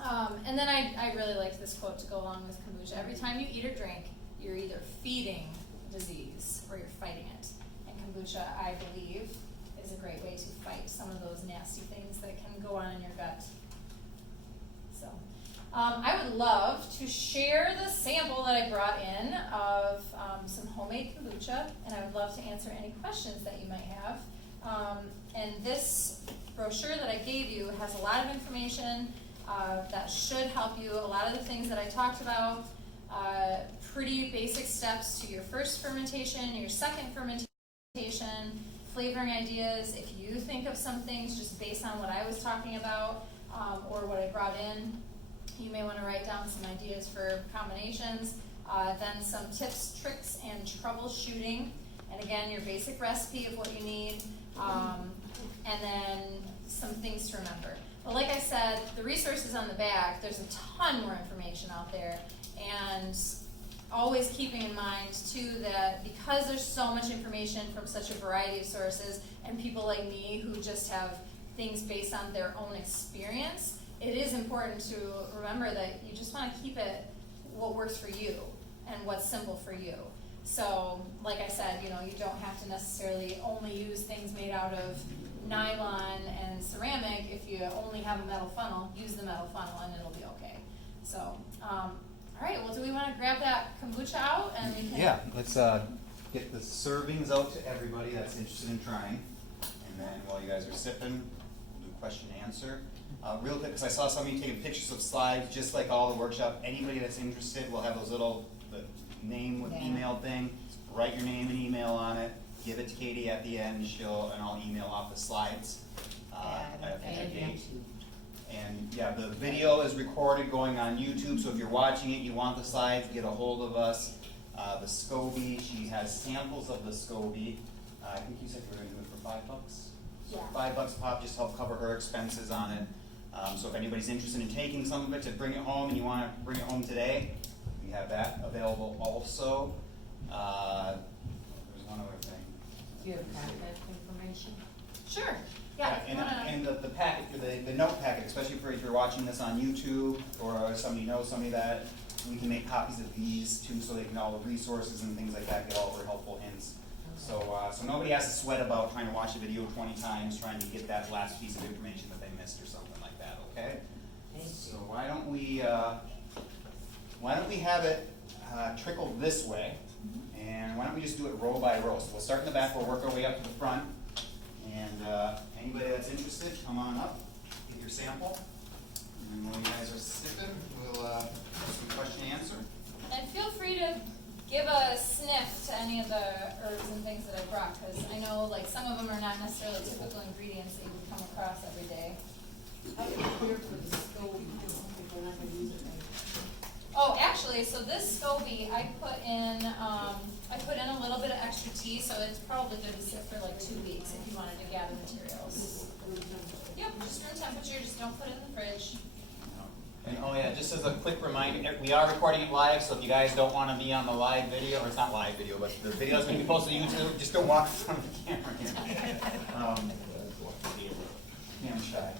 and then I really like this quote to go along with kombucha. Every time you eat or drink, you're either feeding disease or you're fighting it. And kombucha, I believe, is a great way to fight some of those nasty things that can go on in your gut. So, I would love to share the sample that I brought in of some homemade kombucha, and I would love to answer any questions that you might have. And this brochure that I gave you has a lot of information that should help you. A lot of the things that I talked about, pretty basic steps to your first fermentation, your second fermentation, flavoring ideas. If you think of some things just based on what I was talking about or what I brought in, You may want to write down some ideas for combinations, then some tips, tricks, and troubleshooting. And again, your basic recipe of what you need, and then some things to remember. But like I said, the resources on the back, there's a ton more information out there, and always keeping in mind too that because there's so much information from such a variety of sources, and people like me who just have things based on their own experience, it is important to remember that you just want to keep it what works for you and what's simple for you. So, like I said, you don't have to necessarily only use things made out of nylon and ceramic. If you only have a metal funnel, use the metal funnel and it'll be okay. So, all right, well, do we want to grab that kombucha out and we can... Yeah, let's get the servings out to everybody that's interested in trying. And then while you guys are sipping, we'll do question and answer. Real quick, because I saw some of you taking pictures of slides, just like all the workshop. Anybody that's interested will have those little the name with email thing. Write your name and email on it. Give it to Katie at the end. And I'll email off the slides. And yeah, the video is recorded going on YouTube, so if you're watching it, you want the slides, get a hold of us. The SCOBY, she has samples of the SCOBY. I think you said you were going to do it for $5? Yeah. $5 a pop, just help cover her expenses on it. So if anybody's interested in taking some of it to bring it home and you want to bring it home today, we have that available also. There's one other thing. Do you have contact information? Sure. Yeah. if you wanna- And the packet, the note packet, especially for if you're watching this on YouTube or somebody knows somebody that, we can make copies of these too, so they can all the resources and things like that, get all their helpful hints. So nobody has to sweat about trying to watch a video 20 times, trying to get that last piece of information that they missed or something like that, okay? Thank you. So why don't we have it trickle this way, and why don't we just do it row by row? So we'll start in the back, we'll work our way up to the front, and anybody that's interested, come on up, get your sample, and while you guys are sipping, we'll do some question and answer. And feel free to give a sniff to any of the herbs and things that I brought, because I know like some of them are not necessarily typical ingredients that you would come across every day. How do you clear for the stove if we're not gonna use it right? Oh, actually, so this SCOBY, I put in a little bit of extra tea, so it's probably good to sit for like 2 weeks if you wanted to gather materials. Yep, just room temperature, just don't put it in the fridge. And oh yeah, just as a quick reminder, we are recording it live, so if you guys don't want to be on the live video, or it's not live video, but the video is going to be posted to YouTube, just don't walk in front of the camera here. I'm shy.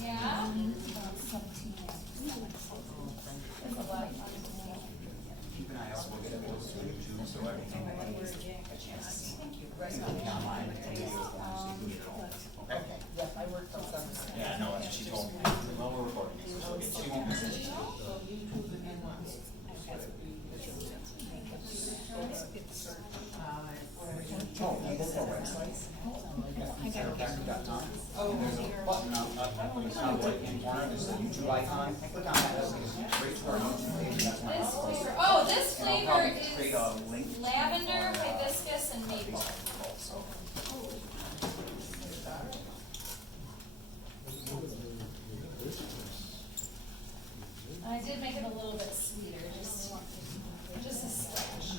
Yeah? There's a lot of fun. Keep an eye out, we'll get it posted to YouTube, so everything will be online. And videos will actually do it all. Okay? Yep, I worked on some. Yeah, no, that's what she told me. Well, we're recording it, so she won't miss it. Oh, you both our websites? Oh, there's a button up in the top right hand corner, there's a YouTube icon. Click on that, that's great for our YouTube page. That's my This flavor create a link. is lavender, hibiscus, and maple. I did make it a little bit sweeter, just a splash.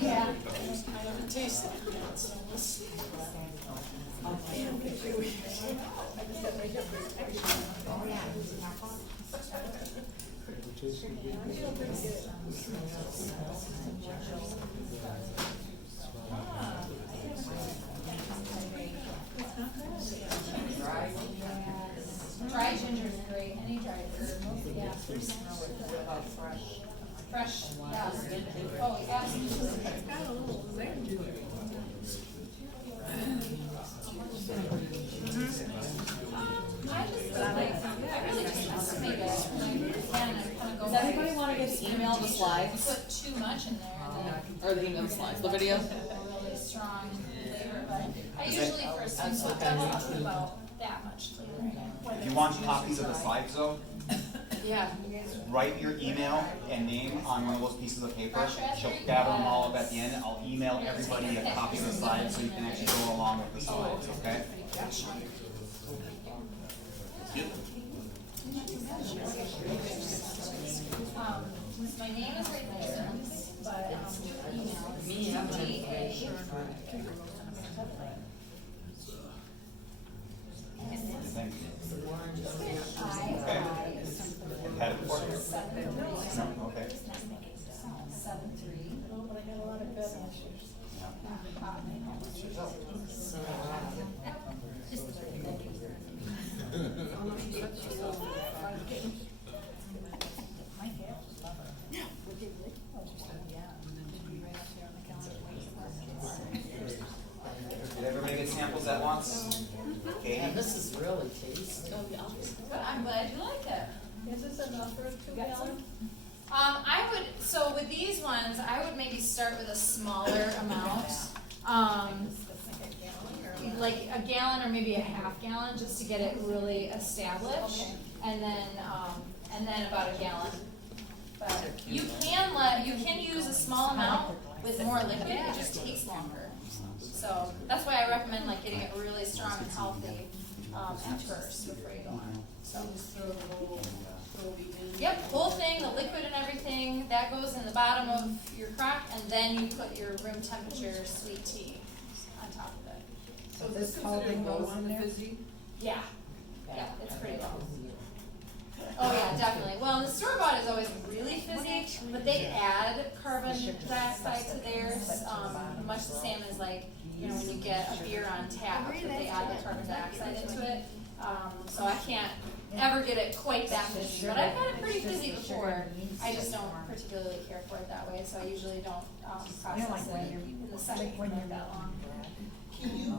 Yeah. I haven't tasted it yet, so we'll see. Dry ginger is great, any dried herb, yeah. Fresh, yeah. Oh, absolutely. Got a little zing to it. I just like, I really just estimate it, like, again, I kind of go. Does everybody wanna get emailed the slides? Put too much in there, and then. Or the email slides, the video? A really strong flavor, but I usually for sweet stuff, I don't put about that much flavor in it. If you want copies of the slides though, Yeah. write your email and name on one of those pieces of paper. Fresh She'll raspberry? gather them all up at the end. I'll email everybody a copy of the slides so you can actually go along with the slides, okay? My name is right there, but, email. Me, I'm gonna DA. make sure. Thank you. Okay. I. Had it before? 7-3. No? Okay. 7-3. Oh, but I got a lot of good issues. So, Did everybody get samples at once? Okay. and this is really tasty. Good, I'm glad you like it. Is this enough for 2 gallons? I would, so with these ones, I would maybe start with a smaller amount. Like a gallon or maybe a half gallon, just to get it really established. And then about a gallon. But you can use a small amount with more liquid, it just takes longer. So that's why I recommend like getting it really strong and healthy, at first before you go on. So. Yep, whole thing, the liquid and everything, that goes in the bottom of your crock, and then you put your room temperature sweet tea on top of it. So this whole thing goes in there? Yeah, yeah, it's pretty low. Oh yeah, definitely. Well, the store-bought is always really fizzy, but they add carbon dioxide to theirs, much the same as like, you know, when you get a beer on tap, but they add the carbon dioxide into it. So I can't ever get it quite that fizzy, but I've had it pretty fizzy before. I just don't particularly care for it that way, so I usually don't process it in the second for that long. Can you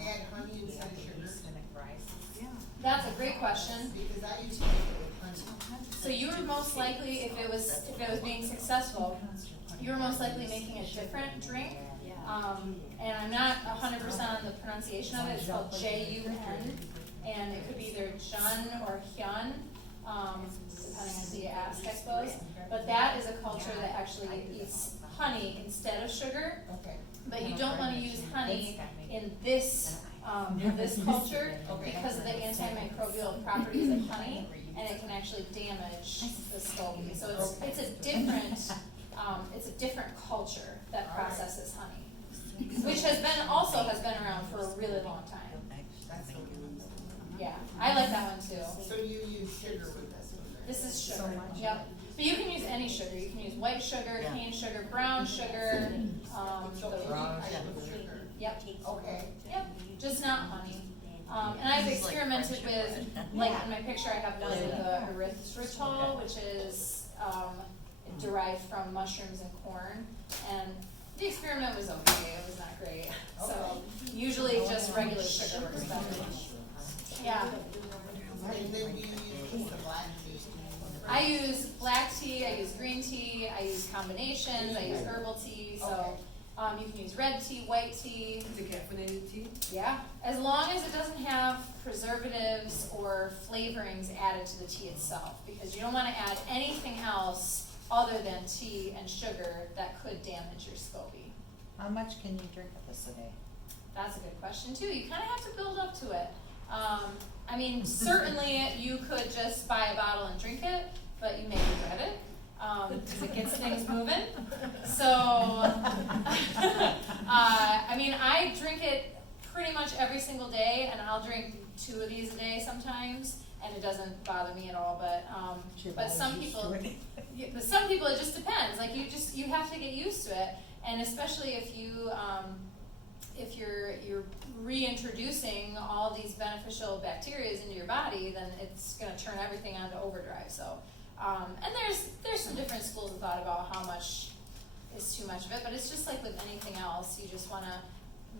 add honey instead of sugar? That's a great question. Because I used to make it with honey. So you were most likely, if it was being successful, you were most likely making a different drink. And I'm not 100% on the pronunciation of it. It's called Jun, and it could be either Jun or Hyun, depending on who you ask, I suppose. But that is a culture that actually eats honey instead of sugar. Okay. But you don't want to use honey in this culture because of the antimicrobial properties of honey, and it can actually damage the SCOBY. So it's a different culture that processes honey, which has been around for a really long time. That's so good. Yeah, I like that one too. So you use sugar with this one, right? This is sugar. Yep. But you can use any sugar. You can use white sugar, cane sugar, brown sugar. Brown I put sugar. Yep. Okay. Yep. Just not honey. And I've experimented with, like in my picture, I have one with the erythritol, which is derived from mushrooms and corn. And the experiment was okay. It was not great. So usually just regular sugar works better. Yeah. And then you use the black tea. I use black tea, I use green tea, I use combinations, I use herbal tea, so you can use red tea, white tea. Is it caffeinated tea? Yeah, as long as it doesn't have preservatives or flavorings added to the tea itself, because you don't want to add anything else other than tea and sugar that could damage your SCOBY. How much can you drink of this a day? That's a good question too. You kind of have to build up to it. I mean, certainly you could just buy a bottle and drink it, but you may regret it because it gets things moving. So, I mean, I drink it pretty much every single day, and I'll drink 2 of these a day sometimes, and it doesn't bother me at all. But some people, it just depends. Like you have to get used to it, and especially if you're reintroducing all these beneficial bacteria into your body, then it's going to turn everything onto overdrive. So, and there's some different schools of thought about how much is too much of it, but it's just like with anything else. You just want to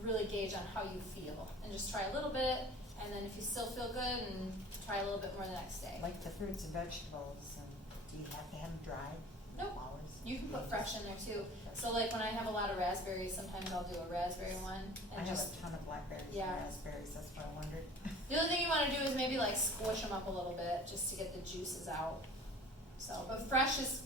really gauge on how you feel, and just try a little bit, and then if you still feel good, and try a little bit more the next day. Like the fruits and vegetables, do you have to have them dried? Nope. Flowers? You can put fresh in there too. So like when I have a lot of raspberries, sometimes I'll do a raspberry one. I And have just, a ton of blackberries and Yeah. raspberries, that's what I wondered. The other thing you wanna do is maybe like squish them up a little bit, just to get the juices out. So, but fresh is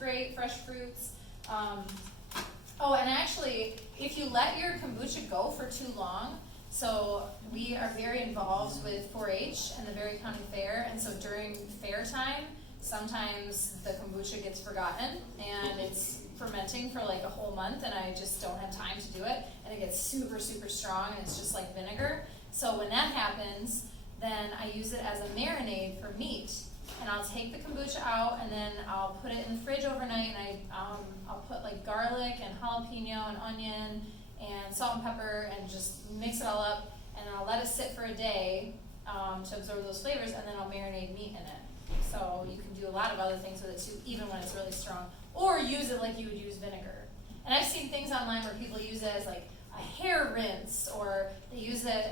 great, fresh fruits. Oh, and actually, if you let your kombucha go for too long, so we are very involved with 4-H and the Berry County Fair, and so during fair time, sometimes the kombucha gets forgotten and it's fermenting for like a whole month and I just don't have time to do it, and it gets super, super strong and it's just like vinegar. So when that happens, then I use it as a marinade for meat. And I'll take the kombucha out and then I'll put it in the fridge overnight, and I'll put like garlic and jalapeno and onion and salt and pepper and just mix it all up, and I'll let it sit for a day to absorb those flavors, and then I'll marinate meat in it. So you can do a lot of other things with it too, even when it's really strong. Or use it like you would use vinegar. And I've seen things online where people use it as like a hair rinse, or they use it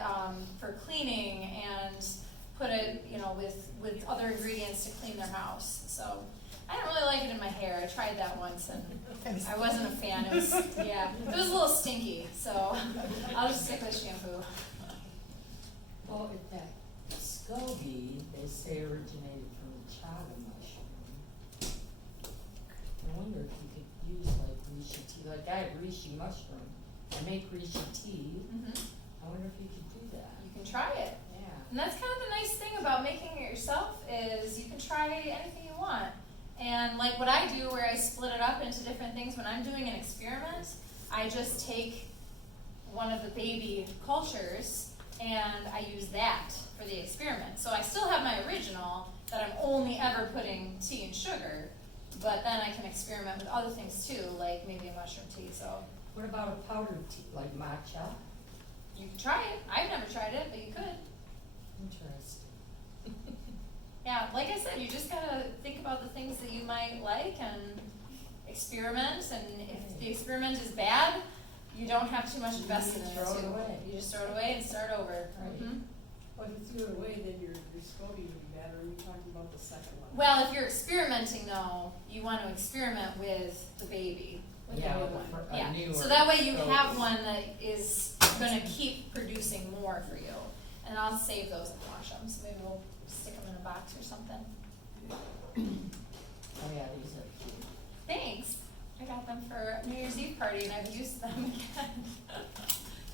for cleaning and put it, you know, with other ingredients to clean their house. So I don't really like it in my hair. I tried that once and I wasn't a fan. It was, yeah, it was a little stinky. So I'll just stick with shampoo. Well, if that SCOBY, they say originated from the chaga mushroom. I wonder if you could use like reishi tea, like I have reishi mushroom, I make reishi tea. I wonder if you could do that. You can try it. Yeah. And that's kind of the nice thing about making it yourself is you can try anything you want. And like what I do where I split it up into different things, when I'm doing an experiment, I just take one of the baby cultures and I use that for the experiment. So I still have my original that I'm only ever putting tea and sugar, but then I can experiment with other things too, like maybe a mushroom tea. So What about a powdered tea, like matcha? you can try it. I've never tried it, but you could. Interesting. Yeah, like I said, you just gotta think about the things that you might like and experiment, and if the experiment is bad, you don't have too much invested in it Throw it too. away. You just throw it away and start over. Right. Mhm. Well, if you threw it away, then your SCOBY would be bad, or are you talking about the second one? Well, if you're experimenting though, you want to experiment with the baby, with Yeah, the new with one. a Yeah, newer so that way you SCOBY. have one that is gonna keep producing more for you. And I'll save those and wash them, so maybe we'll stick them in a box or something. Oh yeah, these are cute. Thanks. I got them for New Year's Eve party and I've used them again.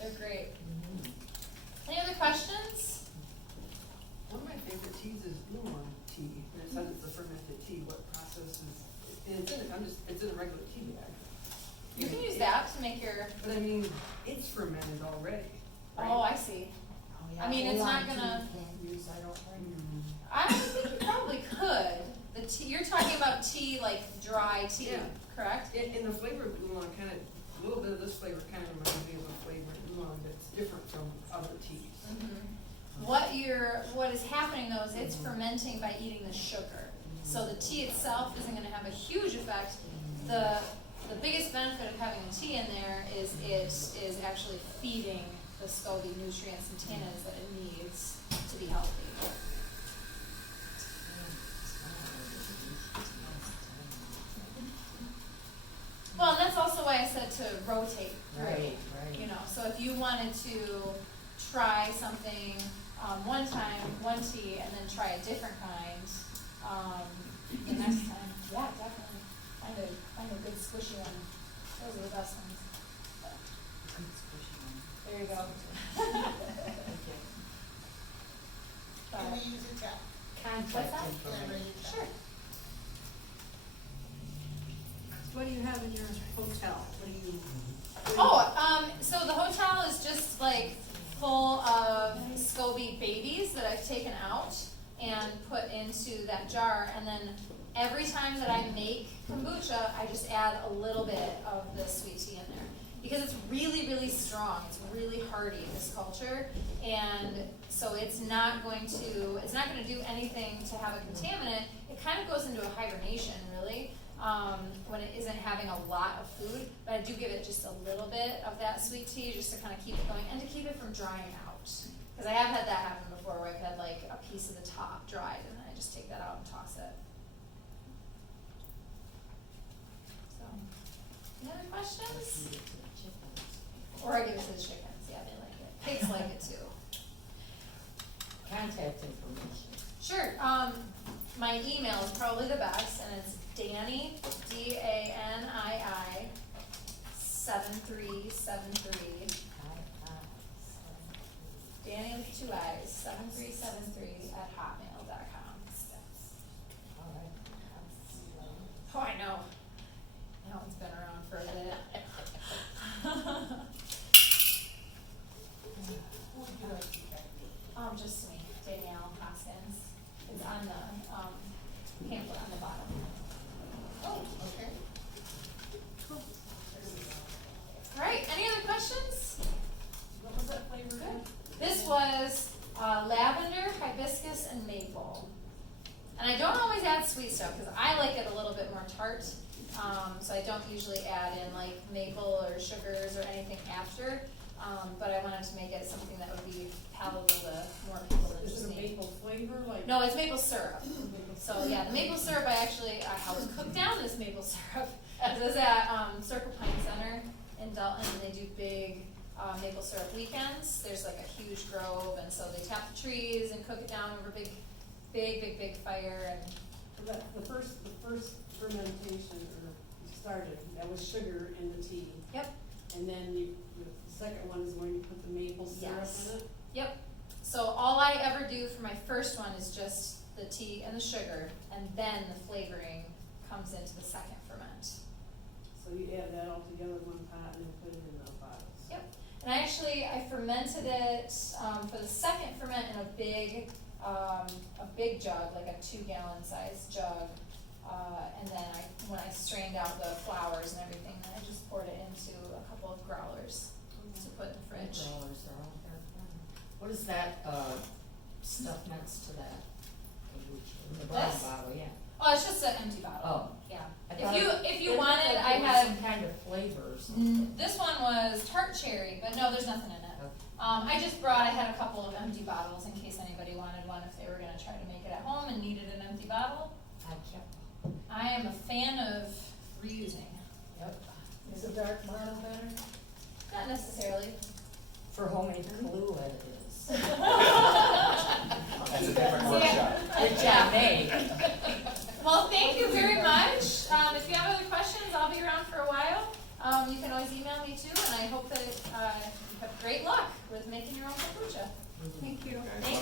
They're great. Any other questions? One of my favorite teas is oolong tea, and it says it's a fermented tea. What process is, and it's in a regular tea bag. You can use that to make your, But I mean, it's fermented already, right? oh, I see. I mean, it's not gonna, Mm. I think you probably could. The tea, you're talking about tea, like dry tea, Yeah. correct? And the flavor of oolong kind of, a little bit of this flavor kind of reminds me of a flavor of oolong that's different from other teas. What is happening though is it's fermenting by eating the sugar. So the tea itself isn't gonna have a huge effect. The biggest benefit of having the tea in there is it is actually feeding the SCOBY nutrients and tannins that it needs to be healthy. Well, and that's also why I said to rotate through. Right. You know, so if you wanted to try something one time, one tea, and then try a different kind the next time, yeah, definitely. Find a good squishy one. Those are the best ones. There you go. Can we use it, Jeff? What's Contact that? information. Sure. What do you have in your hotel? What do you? Oh, so the hotel is just like full of SCOBY babies that I've taken out and put into that jar, and then every time that I make kombucha, I just add a little bit of the sweet tea in there. Because it's really, really strong, it's really hearty, this culture, and so it's not going to do anything to have a contaminant. It kind of goes into a hibernation, really, when it isn't having a lot of food, but I do give it just a little bit of that sweet tea just to kind of keep it going and to keep it from drying out. Because I have had that happen before where I've had like a piece of the top dried and then I just take that out and toss it. So, any other questions? Feed it to the chickens. Or I give it to the chickens, yeah, they like it. Pigs like it too. contact information? Sure, my email is probably the best, and it's Dani, D-A-N-I-I, 7373, Dani with 2 I's, 7373 @hotmail.com. All right. Oh, I know. That one's been around for a bit. Just me, Danielle Hoskins. It's on the, pamphlet on the bottom. Oh, okay. All right, any other questions? What was that flavor? Good. This was, lavender, hibiscus, and maple. And I don't always add sweet stuff, because I like it a little bit more tart. So I don't usually add in like maple or sugars or anything after. But I wanted to make it something that would be palatable to more people than Is just it a me. maple flavor, like? No, it's maple syrup. So yeah, the maple syrup, I helped cook down this maple syrup. It was at Circle Pine Center in Dalton, and they do big maple syrup weekends. There's like a huge grove, and so they tap the trees and cook it down over big fire. And The first fermentation, or started, that was sugar in the tea. yep, And then the second one is when you put the maple syrup Yes. in it. yep. So all I ever do for my first one is just the tea and the sugar, and then the flavoring comes into the second ferment. So you add that all together in one pot and then put it in the bottles. Yep. And I fermented it for the second ferment in a big jug, like a 2-gallon size jug. And then when I strained out the flowers and everything, then I just poured it into a couple of growlers to put in the fridge. $8 are all there. What is that, stuff next to that? Kombucha? In the brown This? bottle, yeah. Oh, it's just an empty bottle. Oh. Yeah. I thought If you it looked wanted, like I there was had, some kind of flavor or something. this one was tart cherry, but no, there's nothing in it. Okay. I had a couple of empty bottles in case anybody wanted one if they were gonna try to make it at home and needed an empty bottle. I kept, I am a fan of reusing. yep. Is a dark bottle better? Not necessarily. For homemade Kahlua it is. That's a different workshop. Which I made. Well, thank you very much. If you have other questions, I'll be around for a while. You can always email me too, and I hope that you have great luck with making your own kombucha. Thank you. Thank